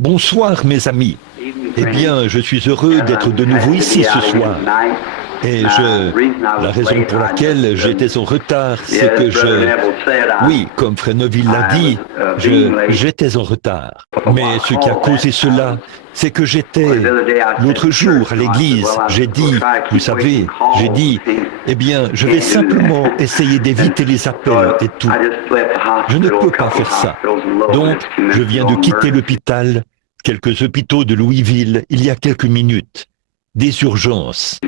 Bonsoir mes amis. Eh bien, je suis heureux d'être de nouveau ici ce soir. La raison pour laquelle j'étais en retard, c'est que oui, comme Frère Neville l'a dit, j'étais en retard. Mais ce qui a causé cela, c'est que l'autre jour à l'église, vous savez, eh bien, je vais simplement essayer d'éviter les appels et tout. Je ne peux pas faire ça. Donc, je viens de quitter l'hôpital, quelques hôpitaux de Louisville, il y a quelques minutes. Des urgences.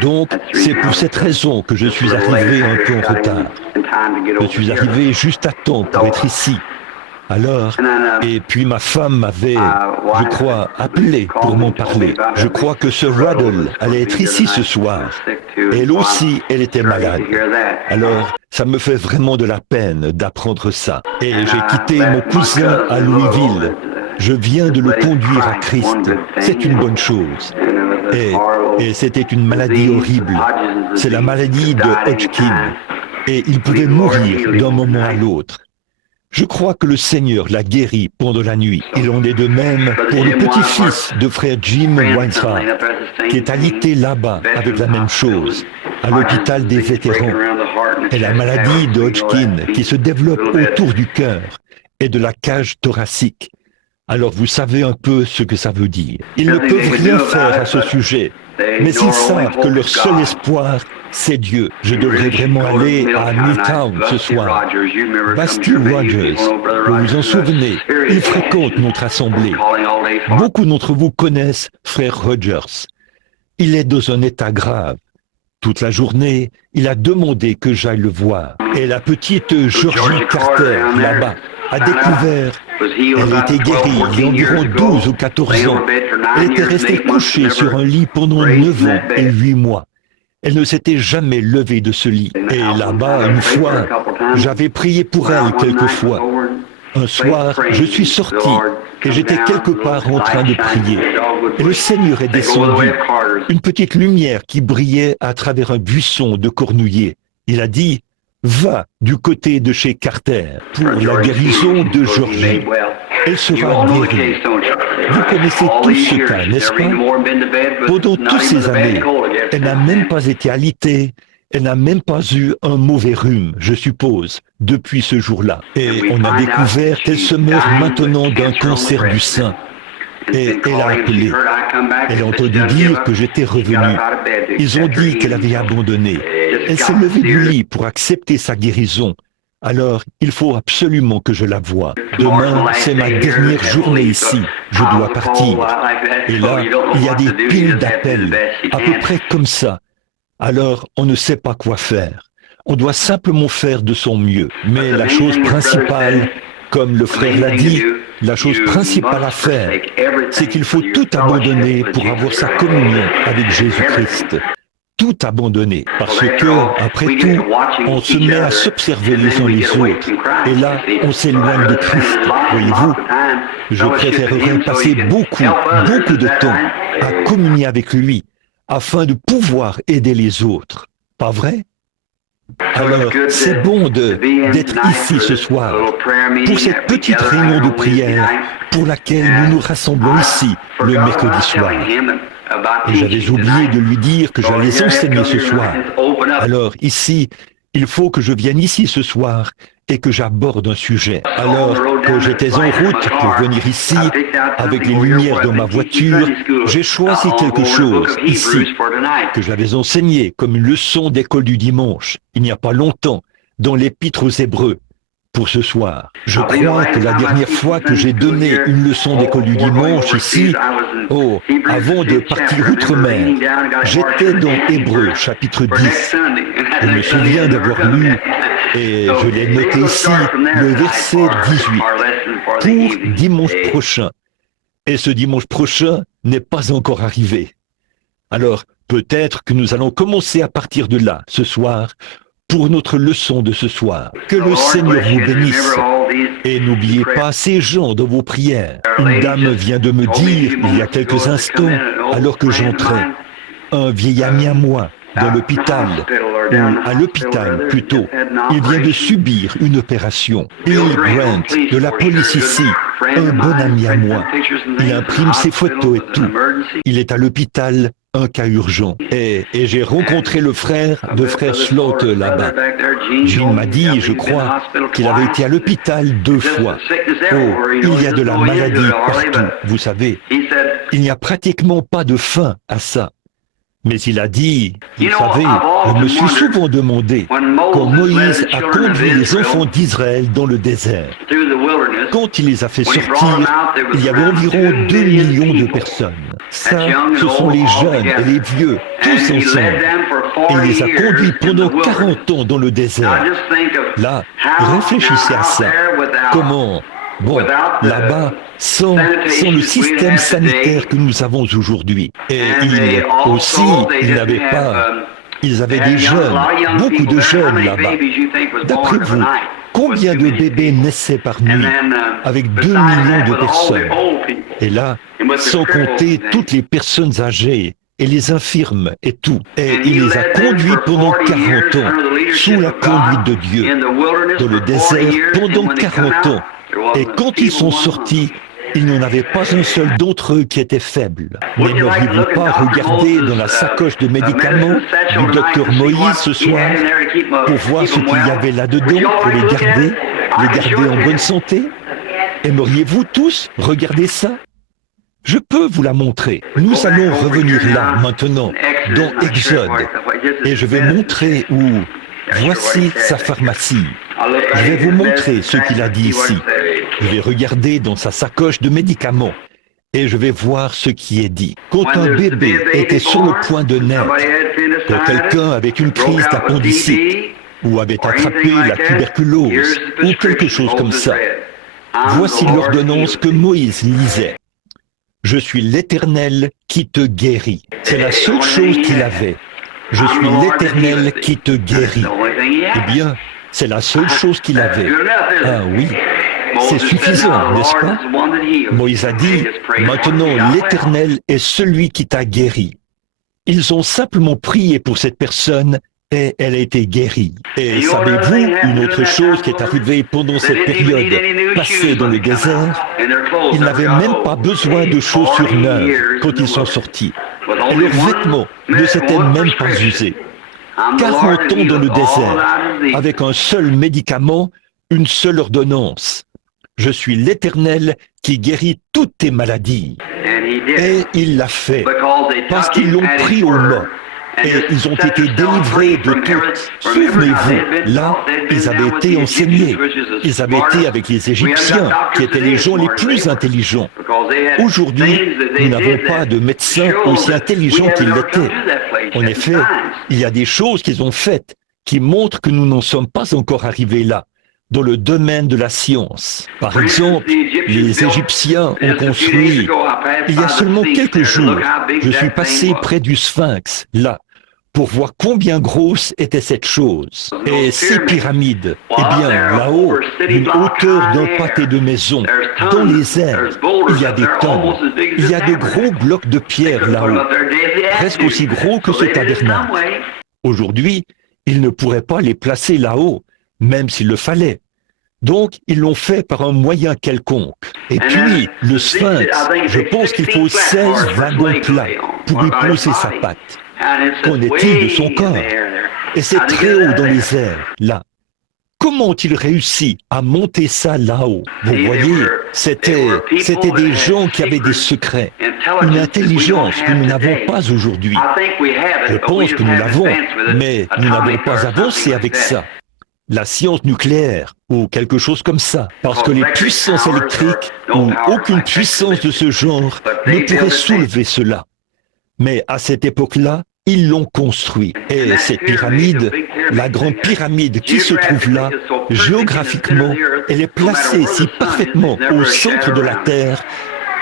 Donc, c'est pour cette raison que je suis arrivé un peu en retard. Je suis arrivé juste à temps pour être ici. Alors, et puis ma femme m'avait, je crois, appelé pour m'en parler. Je crois que Sir Ruddle allait être ici ce soir. Elle aussi, elle était malade. Alors, ça me fait vraiment de la peine d'apprendre ça. Et j'ai quitté mon cousin à Louisville. Je viens de le conduire à Christ. C'est une bonne chose. Et c'était une maladie horrible. C'est la maladie de Hodgkin. Et il pouvait mourir d'un moment à l'autre. Je crois que le Seigneur l'a guéri pendant la nuit. Il en est de même pour le petit-fils de frère Jim Winesheart, qui est alité là-bas avec la même chose, à l'hôpital des vétérans. Et la maladie de Hodgkin qui se développe autour du cœur et de la cage thoracique. Alors vous savez un peu ce que ça veut dire. Ils ne peuvent rien faire à ce sujet, mais ils savent que leur seul espoir, c'est Dieu. Je devrais vraiment aller à Newtown ce soir. Basti Rogers, vous vous en souvenez, il fréquente notre assemblée. Beaucoup d'entre vous connaissent frère Rogers. Il est dans un état grave. Toute la journée, il a demandé que j'aille le voir. Et la petite Georgie Carter, là-bas, a découvert, elle a été guérie il y a environ 12 ou 14 ans. Elle était restée couchée sur un lit pendant 9 ans et 8 mois. Elle ne s'était jamais levée de ce lit. Et là-bas, une fois, j'avais prié pour elle quelquefois. Un soir, je suis sorti et j'étais quelque part en train de prier. Et le Seigneur est descendu. Une petite lumière qui brillait à travers un buisson de cornouiller. Il a dit, va du côté de chez Carter pour la guérison de Georgie. Elle sera guérie. Vous connaissez tous ce cas, n'est-ce pas? Pendant toutes ces années, elle n'a même pas été alitée, elle n'a même pas eu un mauvais rhume, je suppose, depuis ce jour-là. Et on a découvert qu'elle se meurt maintenant d'un cancer du sein. Et elle a appelé. Elle a entendu dire que j'étais revenu. Ils ont dit qu'elle avait abandonné. Elle s'est levée du lit pour accepter sa guérison. Alors, il faut absolument que je la voie. Demain, c'est ma dernière journée ici. Je dois partir. Et là, il y a des piles d'appels, à peu près comme ça. Alors, on ne sait pas quoi faire. On doit simplement faire de son mieux. Mais la chose principale, comme le frère l'a dit, la chose principale à faire, c'est qu'il faut tout abandonner pour avoir sa communion avec Jésus-Christ. Tout abandonner, parce que, après tout, on se met à s'observer les uns les autres, et là, on s'éloigne de Christ, voyez-vous. Je préférerais passer beaucoup de temps à communier avec lui, afin de pouvoir aider les autres, pas vrai? Alors, c'est bon d'être ici ce soir, pour cette petite réunion de prière, pour laquelle nous nous rassemblons ici, le mercredi soir. Et j'avais oublié de lui dire que j'allais enseigner ce soir. Alors ici, il faut que je vienne ici ce soir et que j'aborde un sujet. Alors que j'étais en route pour venir ici, avec les lumières dans ma voiture, j'ai choisi quelque chose ici, que j'avais enseigné comme une leçon d'école du dimanche, il n'y a pas longtemps, dans l'Épître aux Hébreux. Pour ce soir. Je crois que la dernière fois que j'ai donné une leçon d'école du dimanche ici, avant de partir outre-mer, j'étais dans Hébreux, chapitre 10. Je me souviens d'avoir lu, et je l'ai noté ici, le verset 18, pour dimanche prochain. Et ce dimanche prochain n'est pas encore arrivé. Alors, peut-être que nous allons commencer à partir de là, ce soir, pour notre leçon de ce soir. Que le Seigneur vous bénisse. Et n'oubliez pas ces gens dans vos prières. Une dame vient de me dire, il y a quelques instants, alors que j'entrais, un vieil ami à moi, dans l'hôpital, ou à l'hôpital plutôt. Il vient de subir une opération. Bill Grant, de la police ici, un bon ami à moi. Il imprime ses photos et tout. Il est à l'hôpital, un cas urgent. Et j'ai rencontré le frère de frère Slaughter là-bas. Jean m'a dit, je crois, qu'il avait été à l'hôpital 2 fois. Oh, il y a de la maladie partout, vous savez. Il n'y a pratiquement pas de fin à ça. Mais il a dit, vous savez, je me suis souvent demandé quand Moïse a conduit les enfants d'Israël dans le désert. Quand il les a fait sortir, il y avait environ 2 millions de personnes. Ça, ce sont les jeunes et les vieux, tous ensemble. Et il les a conduits pendant 40 ans dans le désert. Là, réfléchissez à ça. Comment? Bon, là-bas, sans le système sanitaire que nous avons aujourd'hui. Et ils avaient des jeunes, beaucoup de jeunes là-bas. D'après vous, combien de bébés naissaient par nuit avec 2 millions de personnes? Et là, sans compter toutes les personnes âgées et les infirmes et tout. Et il les a conduits pendant 40 ans, sous la conduite de Dieu, dans le désert pendant 40 ans. Et quand ils sont sortis, il n'y en avait pas un seul d'entre eux qui était faible. N'aimeriez-vous pas regarder dans la sacoche de médicaments du docteur Moïse ce soir pour voir ce qu'il y avait là-dedans, pour les garder en bonne santé? Aimeriez-vous tous regarder ça? Je peux vous la montrer. Nous allons revenir là, maintenant, dans Exode. Et je vais montrer où... Voici sa pharmacie. Je vais vous montrer ce qu'il a dit ici. Je vais regarder dans sa sacoche de médicaments et je vais voir ce qui est dit. Quand un bébé était sur le point de naître, quand quelqu'un avec une crise d'appendicite ou avait attrapé la tuberculose ou quelque chose comme ça, voici l'ordonnance que Moïse lisait. Je suis l'Éternel qui te guérit. C'est la seule chose qu'il avait. Je suis l'Éternel qui te guérit. Eh bien, c'est la seule chose qu'il avait. Ah oui, c'est suffisant, n'est-ce pas? Moïse a dit, maintenant l'Éternel est celui qui t'a guéri. Ils ont simplement prié pour cette personne et elle a été guérie. Et savez-vous une autre chose qui est arrivée pendant cette période passée dans le désert? Ils n'avaient même pas besoin de chaussures neuves quand ils sont sortis. Et leurs vêtements ne s'étaient même pas usés. 40 ans dans le désert, avec un seul médicament, une seule ordonnance. Je suis l'Éternel qui guérit toutes tes maladies. Et il l'a fait, parce qu'ils l'ont pris au mot. Et ils ont été délivrés de tout. Souvenez-vous, là, ils avaient été enseignés. Ils avaient été avec les Égyptiens, qui étaient les gens les plus intelligents. Aujourd'hui, nous n'avons pas de médecins aussi intelligents qu'ils l'étaient. En effet, il y a des choses qu'ils ont faites qui montrent que nous n'en sommes pas encore arrivés là, dans le domaine de la science. Par exemple, les Égyptiens ont construit, il y a seulement quelques jours, je suis passé près du Sphinx, là, pour voir combien grosse était cette chose. Et ces pyramides, eh bien, là-haut, d'une hauteur d'un pâté de maison, dans les airs, il y a des tonnes. Il y a de gros blocs de pierre là-haut, presque aussi gros que ce tabernacle. Aujourd'hui, ils ne pourraient pas les placer là-haut, même s'il le fallait. Donc, ils l'ont fait par un moyen quelconque. Et puis, le Sphinx, je pense qu'il faut 16 wagons plats pour y poser sa patte. Qu'en est-il de son corps? Et c'est très haut dans les airs, là. Comment ont-ils réussi à monter ça là-haut? Vous voyez, c'était des gens qui avaient des secrets, une intelligence que nous n'avons pas aujourd'hui. Je pense que nous l'avons, mais nous n'avons pas avancé avec ça. La science nucléaire ou quelque chose comme ça, parce que les puissances électriques ou aucune puissance de ce genre ne pourrait soulever cela. Mais à cette époque-là, ils l'ont construit. Et cette pyramide, la grande pyramide qui se trouve là, géographiquement, elle est placée si parfaitement au centre de la Terre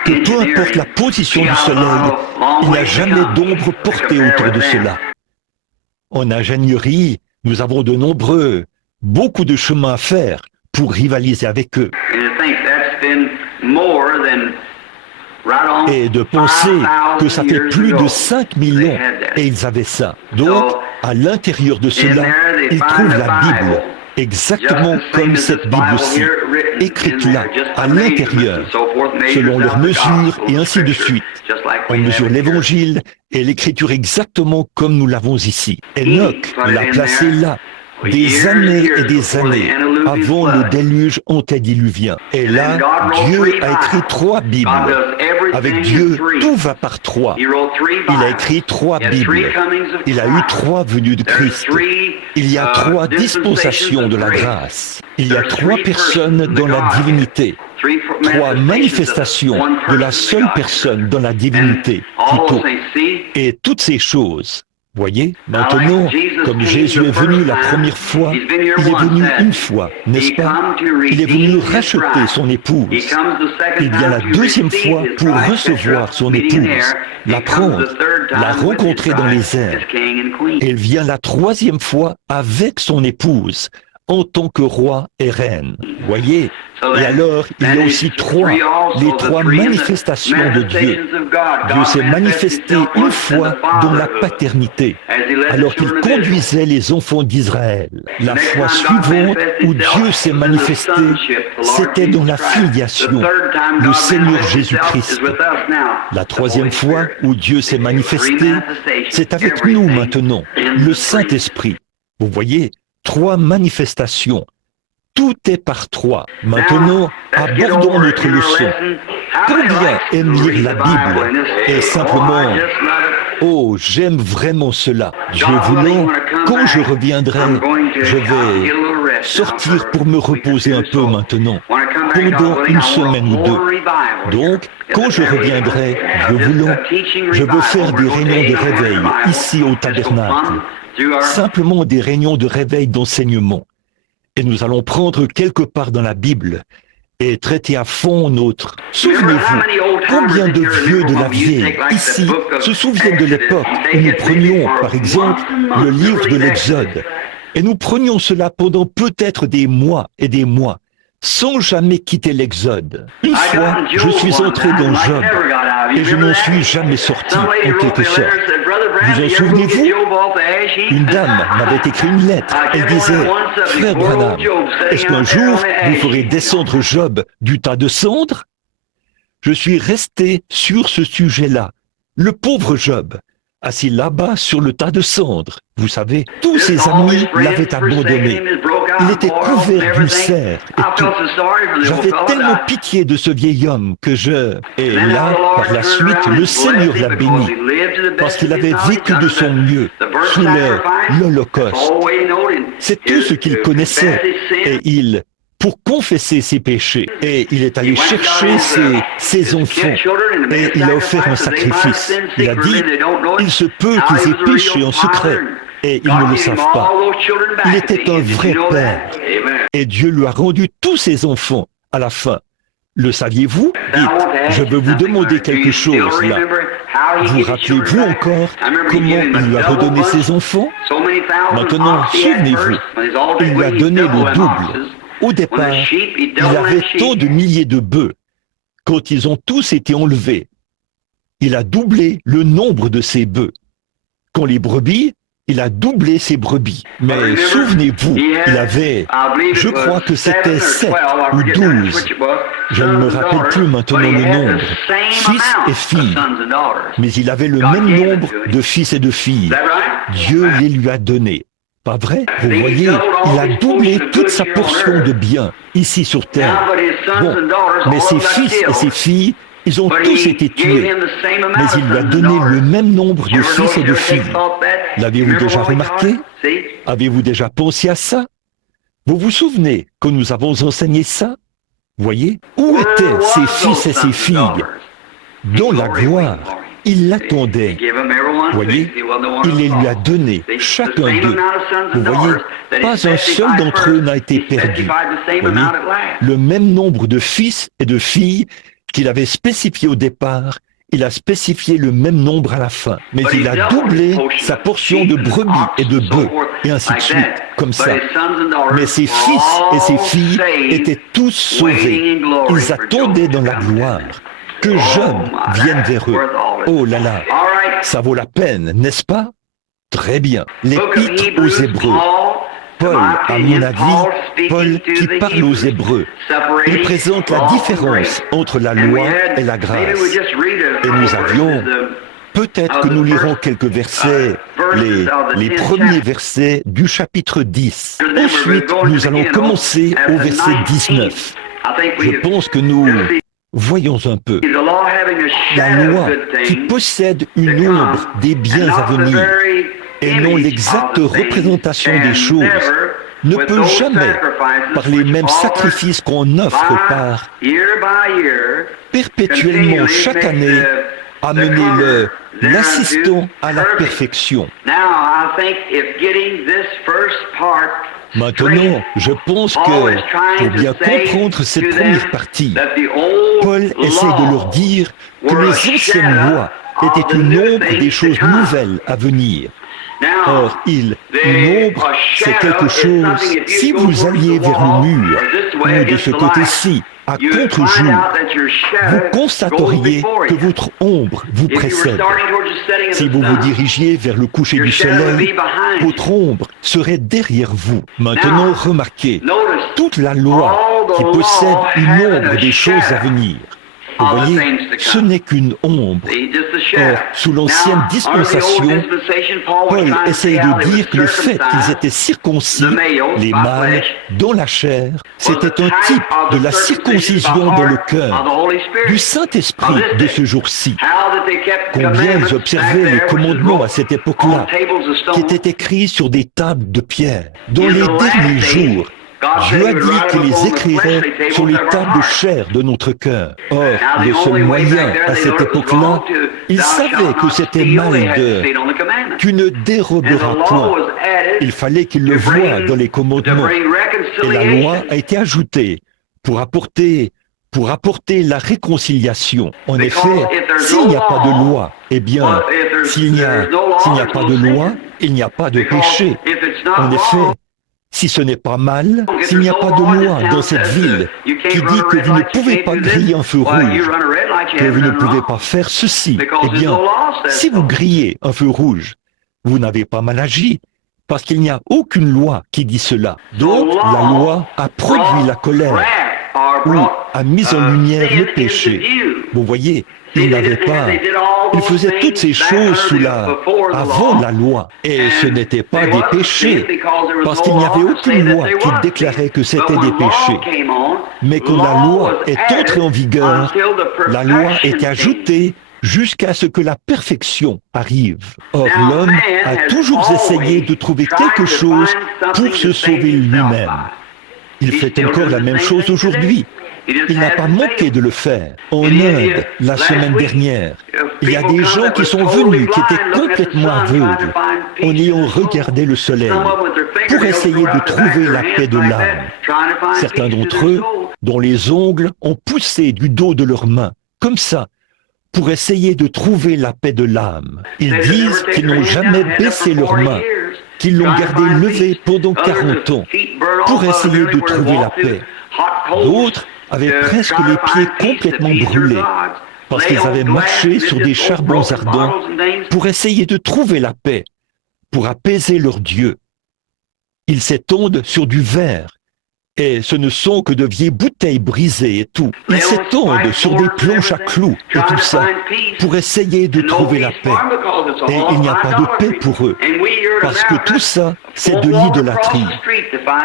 que peu importe la position du soleil, il n'y a jamais d'ombre portée autour de cela. En ingénierie, nous avons beaucoup de chemin à faire pour rivaliser avec eux. Et de penser que ça fait plus de 5 millions et ils avaient ça. Donc, À l'intérieur de cela, ils trouvent la Bible, exactement comme cette Bible-ci, écrite là, à l'intérieur, selon leurs mesures et ainsi de suite. On mesure l'Évangile et l'Écriture exactement comme nous l'avons ici. Enoch l'a placé là, des années et des années avant le déluge antédiluvien. Et là, Dieu a écrit 3 Bibles. Avec Dieu, tout va par 3. Il a écrit 3 Bibles. Il a eu 3 venues de Christ. Il y a 3 dispensations de la grâce. Il y a 3 personnes dans la divinité. 3 manifestations de la seule personne dans la divinité, plutôt. Et toutes ces choses, voyez, maintenant, comme Jésus est venu la première fois, il est venu une fois, n'est-ce pas? Il est venu racheter son épouse. Il vient la deuxième fois pour recevoir son épouse, la prendre, la rencontrer dans les airs. Et il vient la troisième fois avec son épouse, en tant que roi et reine. Voyez? Et alors, il y a aussi 3, les 3 manifestations de Dieu. Dieu s'est manifesté une fois dans la paternité, alors qu'il conduisait les enfants d'Israël. La fois suivante où Dieu s'est manifesté, c'était dans la filiation, le Seigneur Jésus-Christ. La troisième fois où Dieu s'est manifesté, c'est avec nous maintenant, le Saint-Esprit. Vous voyez, 3 manifestations. Tout est par 3. Maintenant, abordons notre leçon. Combien aiment lire la Bible et simplement, oh, j'aime vraiment cela. Dieu voulant, quand je reviendrai, je vais sortir pour me reposer un peu maintenant, pendant une semaine ou 2. Donc, quand je reviendrai, Dieu voulant, je veux faire des réunions de réveil ici au tabernacle. Simplement des réunions de réveil d'enseignement. Et nous allons prendre quelque part dans la Bible et traiter à fond notre... Souvenez-vous, combien de vieux de la vieille, ici, se souviennent de l'époque où nous prenions, par exemple, le livre de l'Exode. Et nous prenions cela pendant peut-être des mois et des mois, sans jamais quitter l'Exode. Une fois, je suis entré dans Job, et je n'en suis jamais sorti, en quelque sorte. Vous en souvenez-vous? Une dame m'avait écrit une lettre. Elle disait, « Frère Branham, est-ce qu'un jour, vous ferez descendre Job du tas de cendres ?» Je suis resté sur ce sujet-là. Le pauvre Job, assis là-bas sur le tas de cendres. Vous savez, tous ses amis l'avaient abandonné. Il était couvert d'ulcères et tout. J'avais tellement pitié de ce vieil homme que je... Et là, par la suite, le Seigneur l'a béni, parce qu'il avait vécu de son mieux sous l'Holocauste. C'est tout ce qu'il connaissait. Et il... pour confesser ses péchés. Et il est allé chercher ses enfants. Et il a offert un sacrifice. Il a dit, il se peut qu'ils aient péché en secret. Et ils ne le savent pas. Il était un vrai père. Et Dieu lui a rendu tous ses enfants à la fin. Le saviez-vous? Dites, je veux vous demander quelque chose là. Vous rappelez-vous encore comment il lui a redonné ses enfants? Maintenant, souvenez-vous, il lui a donné le double. Au départ, il avait tant de milliers de bœufs. Quand ils ont tous été enlevés, il a doublé le nombre de ses bœufs. Quand les brebis, il a doublé ses brebis. Mais souvenez-vous, il avait, je crois que c'était 7 ou 12, je ne me rappelle plus maintenant le nombre, fils et filles. Mais il avait le même nombre de fils et de filles. Dieu les lui a donnés. Pas vrai? Vous voyez, il a doublé toute sa portion de biens ici sur terre. Bon, mais ses fils et ses filles, ils ont tous été tués. Mais il lui a donné le même nombre de fils et de filles. L'avez-vous déjà remarqué? Avez-vous déjà pensé à ça? Vous vous souvenez quand nous avons enseigné ça? Voyez, où étaient ses fils et ses filles? Dans la gloire. Il l'attendait. Voyez, il les lui a donnés, chacun d'eux. Vous voyez, pas un seul d'entre eux n'a été perdu. Voyez, le même nombre de fils et de filles qu'il avait spécifié au départ, il a spécifié le même nombre à la fin. Mais il a doublé sa portion de brebis et de bœufs, et ainsi de suite, comme ça. Mais ses fils et ses filles étaient tous sauvés. Ils attendaient dans la gloire que Job vienne vers eux. Oh là là, ça vaut la peine, n'est-ce pas? Très bien. L'Épître aux Hébreux. Paul, à mon avis, Paul qui parle aux Hébreux, il présente la différence entre la loi et la grâce. Et nous avions, peut-être que nous lirons quelques versets, les premiers versets du chapitre 10. Ensuite, nous allons commencer au verset 19. Je pense que nous voyons un peu. La loi qui possède une ombre des biens à venir et non l'exacte représentation des choses, ne peut jamais, par les mêmes sacrifices qu'on offre perpétuellement chaque année, amener l'assistant à la perfection. Maintenant, je pense que, pour bien comprendre cette première partie, Paul essaie de leur dire que les anciennes lois étaient une ombre des choses nouvelles à venir. Or, une ombre, c'est quelque chose, si vous alliez vers le mur, ou de ce côté-ci, à contre-jour, vous constateriez que votre ombre vous précède. Si vous vous dirigiez vers le coucher du soleil, votre ombre serait derrière vous. Maintenant, remarquez, toute la loi qui possède une ombre des choses à venir, vous voyez, ce n'est qu'une ombre. Or, sous l'ancienne dispensation, Paul essaye de dire que le fait qu'ils étaient circoncis, les mâles, dans la chair, c'était un type de la circoncision dans le cœur, du Saint-Esprit de ce jour-ci. Combien ils observaient les commandements à cette époque-là, qui étaient écrits sur des tables de pierre. Dans les derniers jours, Dieu a dit qu'il les écrirait sur les tables de chair de notre cœur. Or, le seul moyen à cette époque-là, il savait que c'était mal de « tu ne déroberas point ». Il fallait qu'il le voie dans les commandements. Et la loi a été ajoutée pour apporter la réconciliation. En effet, s'il n'y a pas de loi, eh bien, s'il n'y a pas de loi, il n'y a pas de péché. En effet, si ce n'est pas mal, s'il n'y a pas de loi dans cette ville qui dit que vous ne pouvez pas griller un feu rouge, que vous ne pouvez pas faire ceci, eh bien, si vous grillez un feu rouge, vous n'avez pas mal agi, parce qu'il n'y a aucune loi qui dit cela. Donc, la loi a produit la colère, ou a mis en lumière le péché. Vous voyez, ils faisaient toutes ces choses avant la loi. Et ce n'était pas des péchés, parce qu'il n'y avait aucune loi qui déclarait que c'était des péchés. Mais quand la loi est entrée en vigueur, la loi est ajoutée jusqu'à ce que la perfection arrive. Or, l'homme a toujours essayé de trouver quelque chose pour se sauver lui-même. Il fait encore la même chose aujourd'hui. Il n'a pas manqué de le faire. En Inde, la semaine dernière, il y a des gens qui sont venus, qui étaient complètement aveugles, en ayant regardé le soleil, pour essayer de trouver la paix de l'âme. Certains d'entre eux, dont les ongles ont poussé du dos de leurs mains, comme ça, pour essayer de trouver la paix de l'âme. Ils disent qu'ils n'ont jamais baissé leurs mains, qu'ils l'ont gardé levé pendant 40 ans, pour essayer de trouver la paix. D'autres avaient presque les pieds complètement brûlés, parce qu'ils avaient marché sur des charbons ardents pour essayer de trouver la paix, pour apaiser leur Dieu. Ils s'étendent sur du verre, et ce ne sont que de vieilles bouteilles brisées et tout. Ils s'étendent sur des planches à clous et tout ça, pour essayer de trouver la paix. Et il n'y a pas de paix pour eux, parce que tout ça, c'est de l'idolâtrie.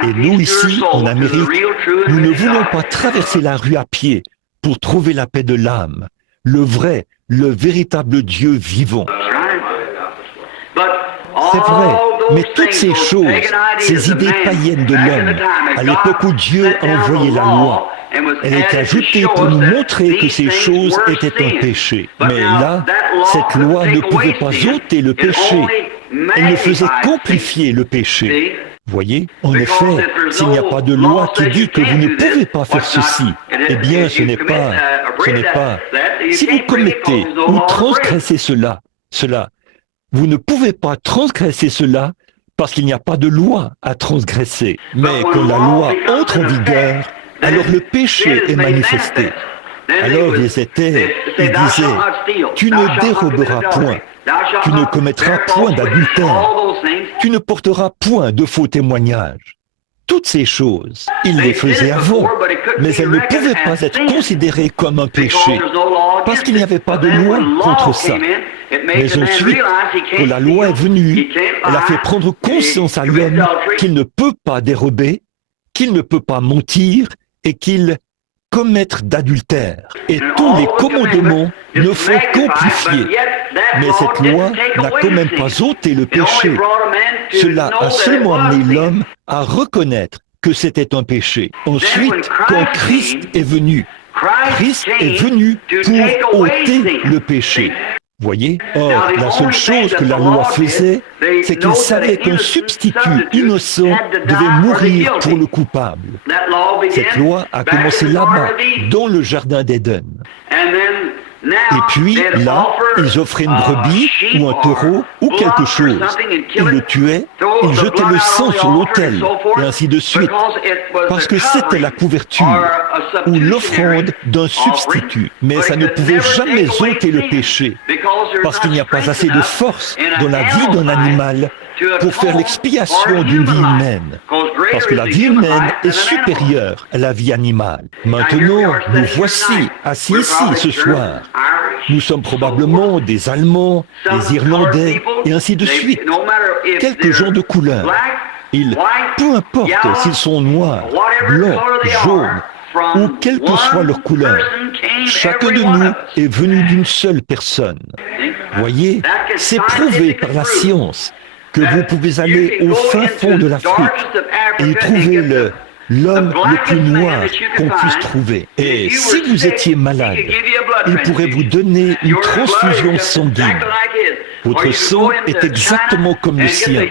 Et nous ici, en Amérique, nous ne voulons pas traverser la rue à pied pour trouver la paix de l'âme, le véritable Dieu vivant. C'est vrai, mais toutes ces choses, ces idées païennes de l'homme, à l'époque où Dieu a envoyé la loi, elle est ajoutée pour nous montrer que ces choses étaient un péché. Mais là, cette loi ne pouvait pas ôter le péché, elle ne faisait qu'amplifier le péché. Voyez, en effet, s'il n'y a pas de loi qui dit que vous ne pouvez pas faire ceci, eh bien ce n'est pas. Si vous commettez ou transgressez cela, vous ne pouvez pas transgresser cela parce qu'il n'y a pas de loi à transgresser. Mais quand la loi entre en vigueur, alors le péché est manifesté. Alors ils disaient, tu ne déroberas point, Tu ne commettras point d'adultère. Tu ne porteras point de faux témoignages. Toutes ces choses, il les faisait avant, mais elles ne pouvaient pas être considérées comme un péché, parce qu'il n'y avait pas de loi contre ça. Mais ensuite, quand la loi est venue, elle a fait prendre conscience à l'homme qu'il ne peut pas dérober, qu'il ne peut pas mentir et qu'il commettre d'adultère. Et tous les commandements ne font qu'amplifier. Mais cette loi n'a quand même pas ôté le péché. Cela a seulement amené l'homme à reconnaître que c'était un péché. Ensuite, quand Christ est venu pour ôter le péché. Voyez? Or, la seule chose que la loi faisait, c'est qu'il savait qu'un substitut innocent devait mourir pour le coupable. Cette loi a commencé là-bas, dans le jardin d'Éden. Et puis, là, ils offraient une brebis ou un taureau ou quelque chose. Ils le tuaient, ils jetaient le sang sur l'autel, et ainsi de suite. Parce que c'était la couverture ou l'offrande d'un substitut. Mais ça ne pouvait jamais ôter le péché, parce qu'il n'y a pas assez de force dans la vie d'un animal pour faire l'expiation d'une vie humaine. Parce que la vie humaine est supérieure à la vie animale. Maintenant, nous voici assis ici ce soir. Nous sommes probablement des Allemands, des Irlandais, et ainsi de suite. Quelques gens de couleur. Peu importe s'ils sont noirs, blancs, jaunes, ou quelle que soit leur couleur, chacun de nous est venu d'une seule personne. Voyez, c'est prouvé par la science que vous pouvez aller au fin fond de l'Afrique et y trouver l'homme le plus noir qu'on puisse trouver. Et si vous étiez malade, il pourrait vous donner une transfusion sanguine. Votre sang est exactement comme le sien.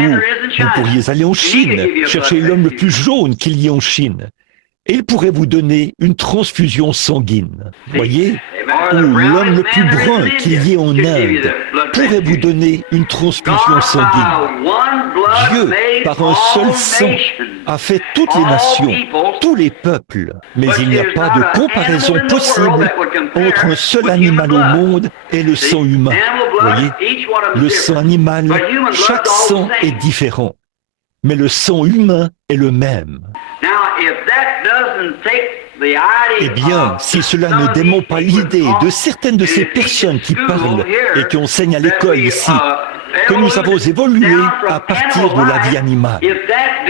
Ou vous pourriez aller en Chine, chercher l'homme le plus jaune qu'il y ait en Chine. Et il pourrait vous donner une transfusion sanguine. Voyez? Ou l'homme le plus brun qu'il y ait en Inde pourrait vous donner une transfusion sanguine. Dieu, par un seul sang, a fait toutes les nations, tous les peuples. Mais il n'y a pas de comparaison possible entre un seul animal au monde et le sang humain. Voyez? Le sang animal, chaque sang est différent. Mais le sang humain est le même. Eh bien, si cela ne dément pas l'idée de certaines de ces personnes qui parlent et qui enseignent à l'école ici, que nous avons évolué à partir de la vie animale,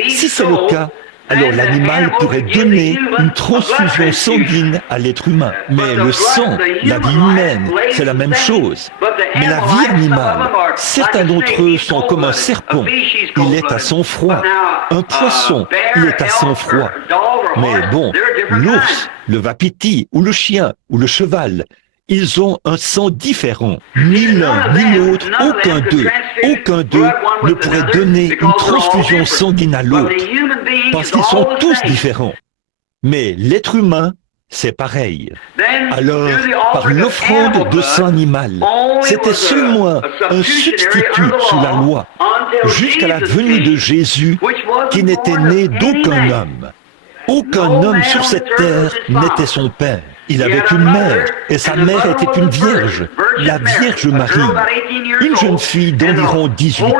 si c'est le cas, alors l'animal pourrait donner une transfusion sanguine à l'être humain. Mais le sang, la vie humaine, c'est la même chose. Mais la vie animale, certains d'entre eux sont comme un serpent. Il est à sang froid. Un poisson, il est à sang froid. Mais bon, l'ours, le wapiti, ou le chien, ou le cheval, ils ont un sang différent. Ni l'un, ni l'autre, aucun d'eux ne pourrait donner une transfusion sanguine à l'autre, parce qu'ils sont tous différents. Mais l'être humain, c'est pareil. Alors, par l'offrande de sang animal, c'était seulement un substitut sous la loi, jusqu'à la venue de Jésus, qui n'était né d'aucun homme. Aucun homme sur cette terre n'était son père. Il avait une mère, et sa mère était une vierge, la Vierge Marie, une jeune fille d'environ 18 ans.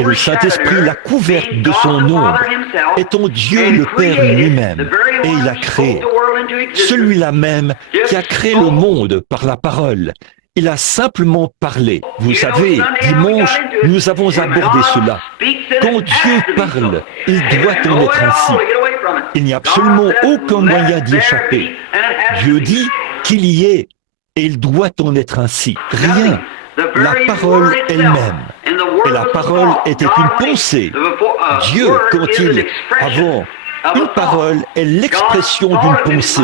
Et le Saint-Esprit l'a couverte de son ombre, étant Dieu le Père lui-même, et il a créé. Celui-là même qui a créé le monde par la parole. Il a simplement parlé. Vous savez, dimanche, nous avons abordé cela. Quand Dieu parle, il doit en être ainsi. Il n'y a absolument aucun moyen d'y échapper. Dieu dit qu'il y est, et il doit en être ainsi. Rien. La parole elle-même. Et la parole était une pensée. Dieu, quand avant, une parole est l'expression d'une pensée.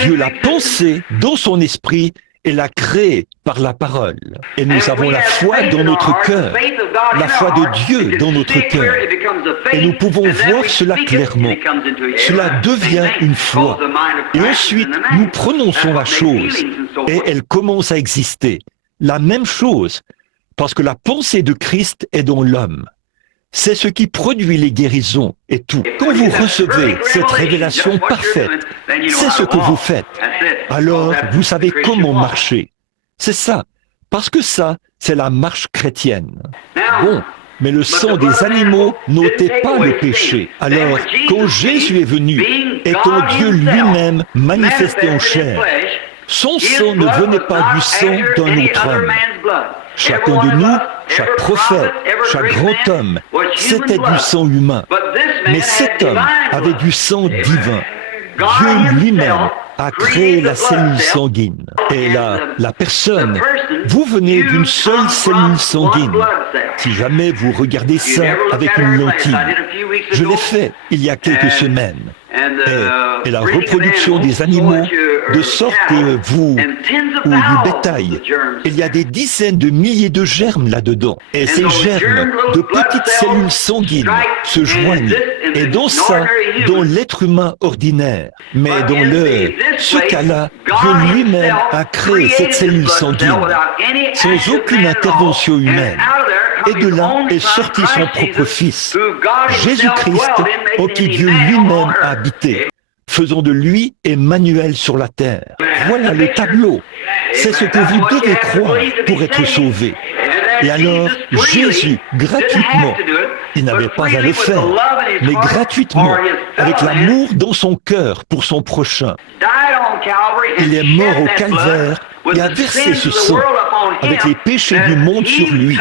Dieu l'a pensée dans son esprit et l'a créée par la parole. Et nous avons la foi dans notre cœur, la foi de Dieu dans notre cœur. Et nous pouvons voir cela clairement. Cela devient une foi. Et ensuite, nous prononçons la chose et elle commence à exister. La même chose, parce que la pensée de Christ est dans l'homme. C'est ce qui produit les guérisons et tout. Quand vous recevez cette révélation parfaite, c'est ce que vous faites. Alors, vous savez comment marcher. C'est ça, Parce que ça, c'est la marche chrétienne. Bon, mais le sang des animaux n'ôtait pas le péché. Alors, quand Jésus est venu et quand Dieu lui-même manifesté en chair, son sang ne venait pas du sang d'un autre homme. Chacun de nous, chaque prophète, chaque grand homme, c'était du sang humain. Mais cet homme avait du sang divin. Dieu lui-même a créé la cellule sanguine. Et la personne, vous venez d'une seule cellule sanguine. Si jamais vous regardez ça avec une lentille, je l'ai fait il y a quelques semaines. Et la reproduction des animaux, de sorte que vous, ou du bétail, il y a des dizaines de milliers de germes là-dedans. Et ces germes de petites cellules sanguines se joignent. Et dans ça, dans l'être humain ordinaire. Mais dans ce cas-là, Dieu lui-même a créé cette cellule sanguine, sans aucune intervention humaine. Et de là est sorti son propre Fils, Jésus-Christ, en qui Dieu lui-même a habité, faisant de lui Emmanuel sur la terre. Voilà le tableau. C'est ce que vous devez croire pour être sauvé. Et alors, Jésus, gratuitement, il n'avait pas à le faire, mais gratuitement, avec l'amour dans son cœur pour son prochain, il est mort au calvaire et a versé ce sang avec les péchés du monde sur lui.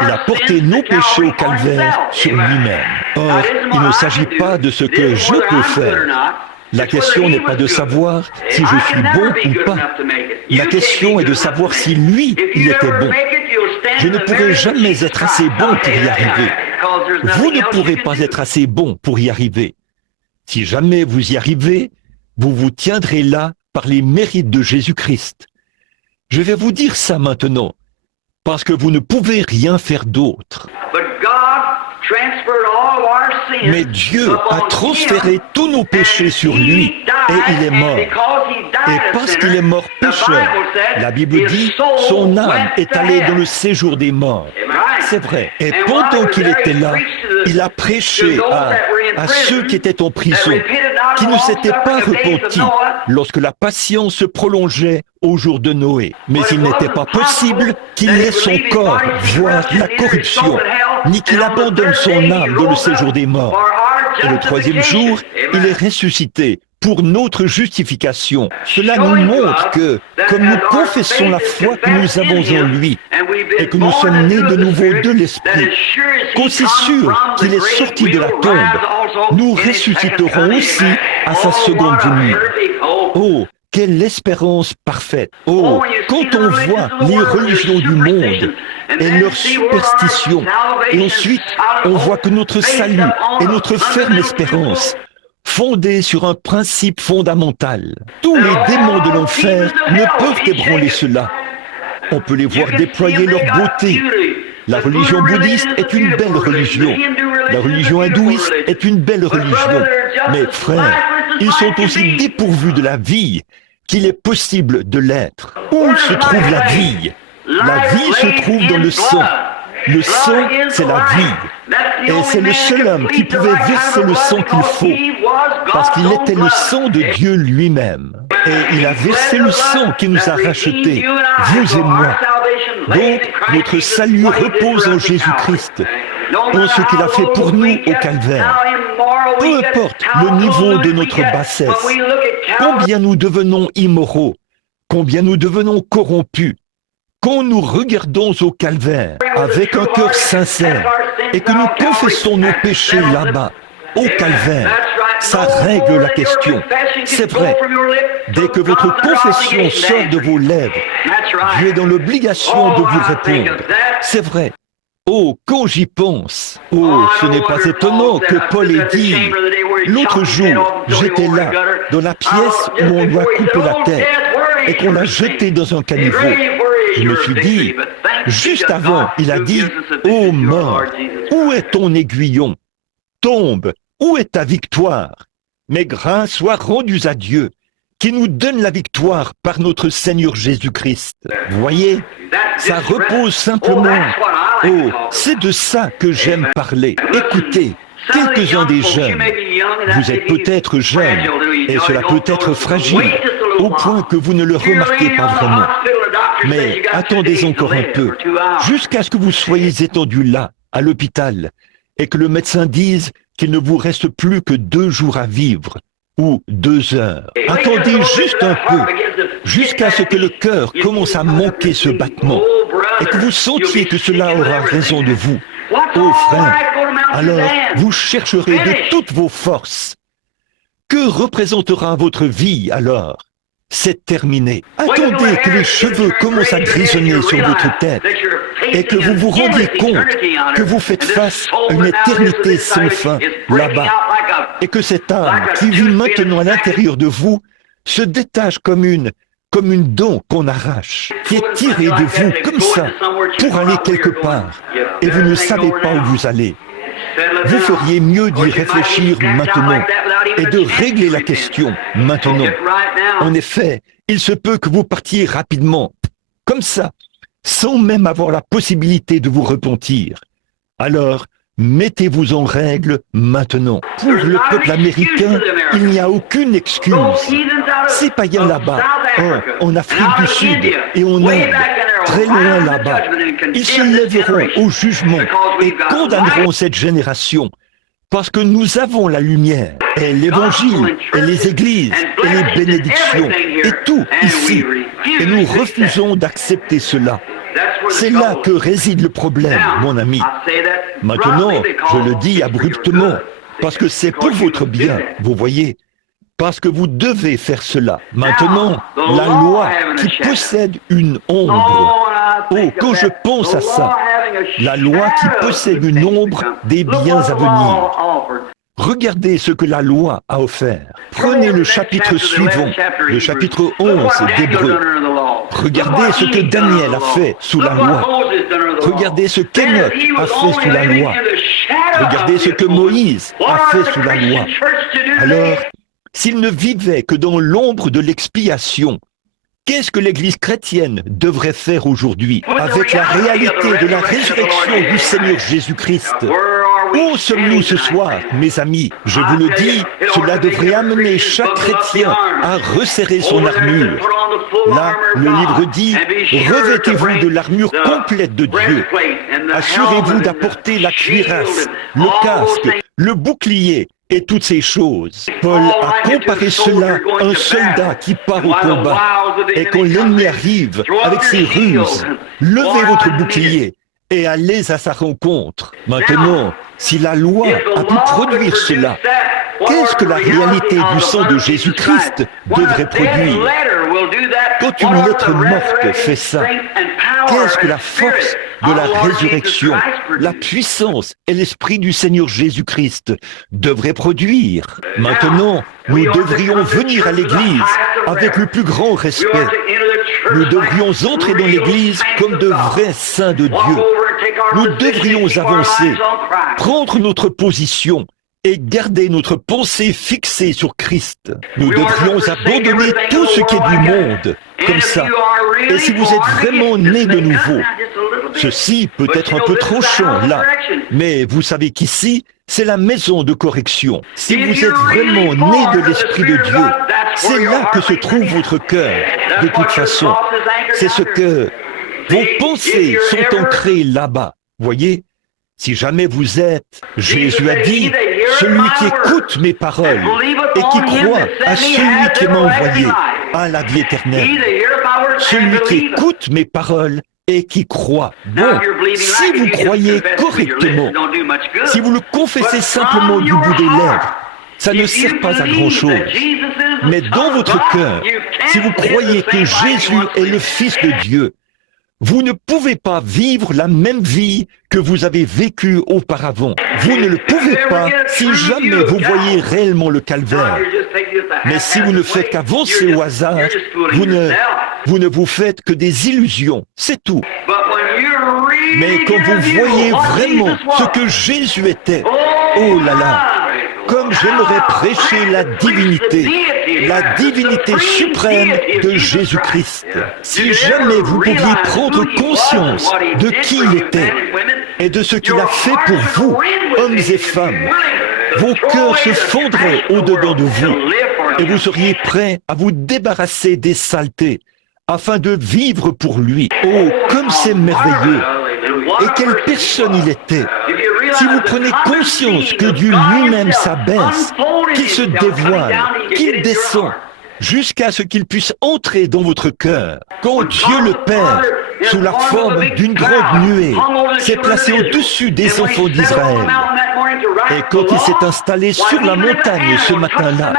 Il a porté nos péchés au calvaire sur lui-même. Or, il ne s'agit pas de ce que je peux faire. La question n'est pas de savoir si je suis bon ou pas. La question est de savoir si lui, il était bon. Je ne pourrai jamais être assez bon pour y arriver. Vous ne pourrez pas être assez bon pour y arriver. Si jamais vous y arrivez, vous vous tiendrez là par les mérites de Jésus-Christ. Je vais vous dire ça maintenant, parce que vous ne pouvez rien faire d'autre. Mais Dieu a transféré tous nos péchés sur lui et il est mort. Et parce qu'il est mort pécheur, la Bible dit, son âme est allée dans le séjour des morts. C'est vrai. Et pendant qu'il était là, il a prêché à ceux qui étaient en prison, qui ne s'étaient pas repentis lorsque la patience se prolongeait au jour de Noé. Mais il n'était pas possible qu'il laisse son corps voir la corruption, ni qu'il abandonne son âme dans le séjour des morts. Et le troisième jour, il est ressuscité pour notre justification. Cela nous montre que, comme nous confessons la foi que nous avons en lui, et que nous sommes nés de nouveau de l'Esprit, qu'aussi sûr qu'il est sorti de la tombe, nous ressusciterons aussi à sa seconde venue. Oh, quelle espérance parfaite! Oh, quand on voit les religions du monde et leurs superstitions, et ensuite on voit que notre salut et notre ferme espérance, fondée sur un principe fondamental. Tous les démons de l'enfer ne peuvent ébranler cela. On peut les voir déployer leur beauté. La religion bouddhiste est une belle religion. La religion hindouiste est une belle religion. Mais frères, ils sont aussi dépourvus de la vie qu'il est possible de l'être. Où se trouve la vie? La vie se trouve dans le sang. Le sang, c'est la vie. Et c'est le seul homme qui pouvait verser le sang qu'il faut, parce qu'il était le sang de Dieu lui-même. Et il a versé le sang qui nous a rachetés, vous et moi. Donc, notre salut repose en Jésus-Christ, en ce qu'il a fait pour nous au calvaire. Peu importe le niveau de notre bassesse, combien nous devenons immoraux, combien nous devenons corrompus, quand nous regardons au calvaire avec un cœur sincère et que nous confessons nos péchés là-bas, au calvaire, ça règle la question. C'est vrai, dès que votre confession sort de vos lèvres, Dieu est dans l'obligation de vous répondre. C'est vrai. Oh, quand j'y pense, oh, ce n'est pas étonnant que Paul ait dit, l'autre jour, j'étais là, dans la pièce où on doit couper la tête, et qu'on l'a jeté dans un caniveau. Je me suis dit, juste avant, il a dit, ô mort, où est ton aiguillon? Tombe, où est ta victoire? Mais grâce soit rendue à Dieu, qui nous donne la victoire par notre Seigneur Jésus-Christ. Vous voyez, ça repose simplement. Oh, c'est de ça que j'aime parler. Écoutez, quelques-uns des jeunes, vous êtes peut-être jeunes, et cela peut être fragile, au point que vous ne le remarquez pas vraiment. Mais attendez encore un peu, jusqu'à ce que vous soyez étendu là, à l'hôpital, et que le médecin dise qu'il ne vous reste plus que 2 jours à vivre, ou 2 heures. Attendez juste un peu, jusqu'à ce que le cœur commence à manquer ce battement, et que vous sentiez que cela aura raison de vous. Oh frère, alors vous chercherez de toutes vos forces. Que représentera votre vie alors? C'est terminé. Attendez que les cheveux commencent à grisonner sur votre tête et que vous vous rendiez compte que vous faites face à une éternité sans fin là-bas et que cette âme qui vit maintenant à l'intérieur de vous se détache comme une dent qu'on arrache, qui est tirée de vous comme ça pour aller quelque part et vous ne savez pas où vous allez. Vous feriez mieux d'y réfléchir maintenant et de régler la question maintenant. En effet, il se peut que vous partiez rapidement, comme ça, sans même avoir la possibilité de vous repentir. Alors, mettez-vous en règle maintenant. Pour le peuple américain, il n'y a aucune excuse. Ces païens là-bas, en Afrique du Sud et en Inde, très loin là-bas, ils se lèveront au jugement et condamneront cette génération. Parce que nous avons la lumière, et l'évangile, et les églises, et les bénédictions, et tout ici. Et nous refusons d'accepter cela. C'est là que réside le problème, mon ami. Maintenant, je le dis abruptement, parce que c'est pour votre bien, vous voyez. Parce que vous devez faire cela. Maintenant, la loi qui possède une ombre. Oh, quand je pense à ça, la loi qui possède une ombre des biens à venir. Regardez ce que la loi a offert. Prenez le chapitre suivant, le chapitre 11 d'Hébreux. Regardez ce que Daniel a fait sous la loi. Regardez ce qu'Enoch a fait sous la loi. Regardez ce que Moïse a fait sous la loi. Alors, s'il ne vivait que dans l'ombre de l'expiation, qu'est-ce que l'Église chrétienne devrait faire aujourd'hui avec la réalité de la résurrection du Seigneur Jésus-Christ? Où sommes-nous ce soir, mes amis? Je vous le dis, cela devrait amener chaque chrétien à resserrer son armure. Là, le livre dit, revêtez-vous de l'armure complète de Dieu. Assurez-vous d'apporter la cuirasse, le casque, le bouclier et toutes ces choses. Paul a comparé cela à un soldat qui part au combat. Et quand l'ennemi arrive avec ses ruses, levez votre bouclier et allez à sa rencontre. Maintenant, si la loi a pu produire cela, qu'est-ce que la réalité du sang de Jésus-Christ devrait produire? Quand une lettre morte fait ça, qu'est-ce que la force de la résurrection, la puissance et l'esprit du Seigneur Jésus-Christ devraient produire? Maintenant, nous devrions venir à l'Église avec le plus grand respect. Nous devrions entrer dans l'Église comme de vrais saints de Dieu. Nous devrions avancer, prendre notre position et garder notre pensée fixée sur Christ. Nous devrions abandonner tout ce qui est du monde, comme ça. Et si vous êtes vraiment né de nouveau, ceci peut être un peu tranchant là, mais vous savez qu'ici, c'est la maison de correction. Si vous êtes vraiment né de l'Esprit de Dieu, c'est là que se trouve votre cœur. De toute façon, c'est ce que vos pensées sont ancrées là-bas. Voyez, si jamais vous êtes, Jésus a dit, celui qui écoute mes paroles et qui croit à celui qui m'a envoyé a la vie éternelle. Celui qui écoute mes paroles et qui croit. Bon, si vous croyez correctement, si vous le confessez simplement du bout des lèvres, ça ne sert pas à grand-chose. Mais dans votre cœur, si vous croyez que Jésus est le Fils de Dieu, vous ne pouvez pas vivre la même vie que vous avez vécue auparavant. Vous ne le pouvez pas si jamais vous voyez réellement le calvaire. Mais si vous ne faites qu'avancer au hasard, vous ne vous faites que des illusions, c'est tout. Mais quand vous voyez vraiment ce que Jésus était, oh là là, comme j'aimerais prêcher la divinité suprême de Jésus-Christ. Si jamais vous pouviez prendre conscience de qui il était et de ce qu'il a fait pour vous, hommes et femmes, vos cœurs se fondraient au-dedans de vous et vous seriez prêts à vous débarrasser des saletés, afin de vivre pour lui. Oh, comme c'est merveilleux! Et quelle personne il était! Si vous prenez conscience que Dieu lui-même s'abaisse, qu'il se dévoile, qu'il descend, jusqu'à ce qu'il puisse entrer dans votre cœur, quand Dieu le Père, sous la forme d'une grande nuée, s'est placé au-dessus des enfants d'Israël, et quand il s'est installé sur la montagne ce matin-là,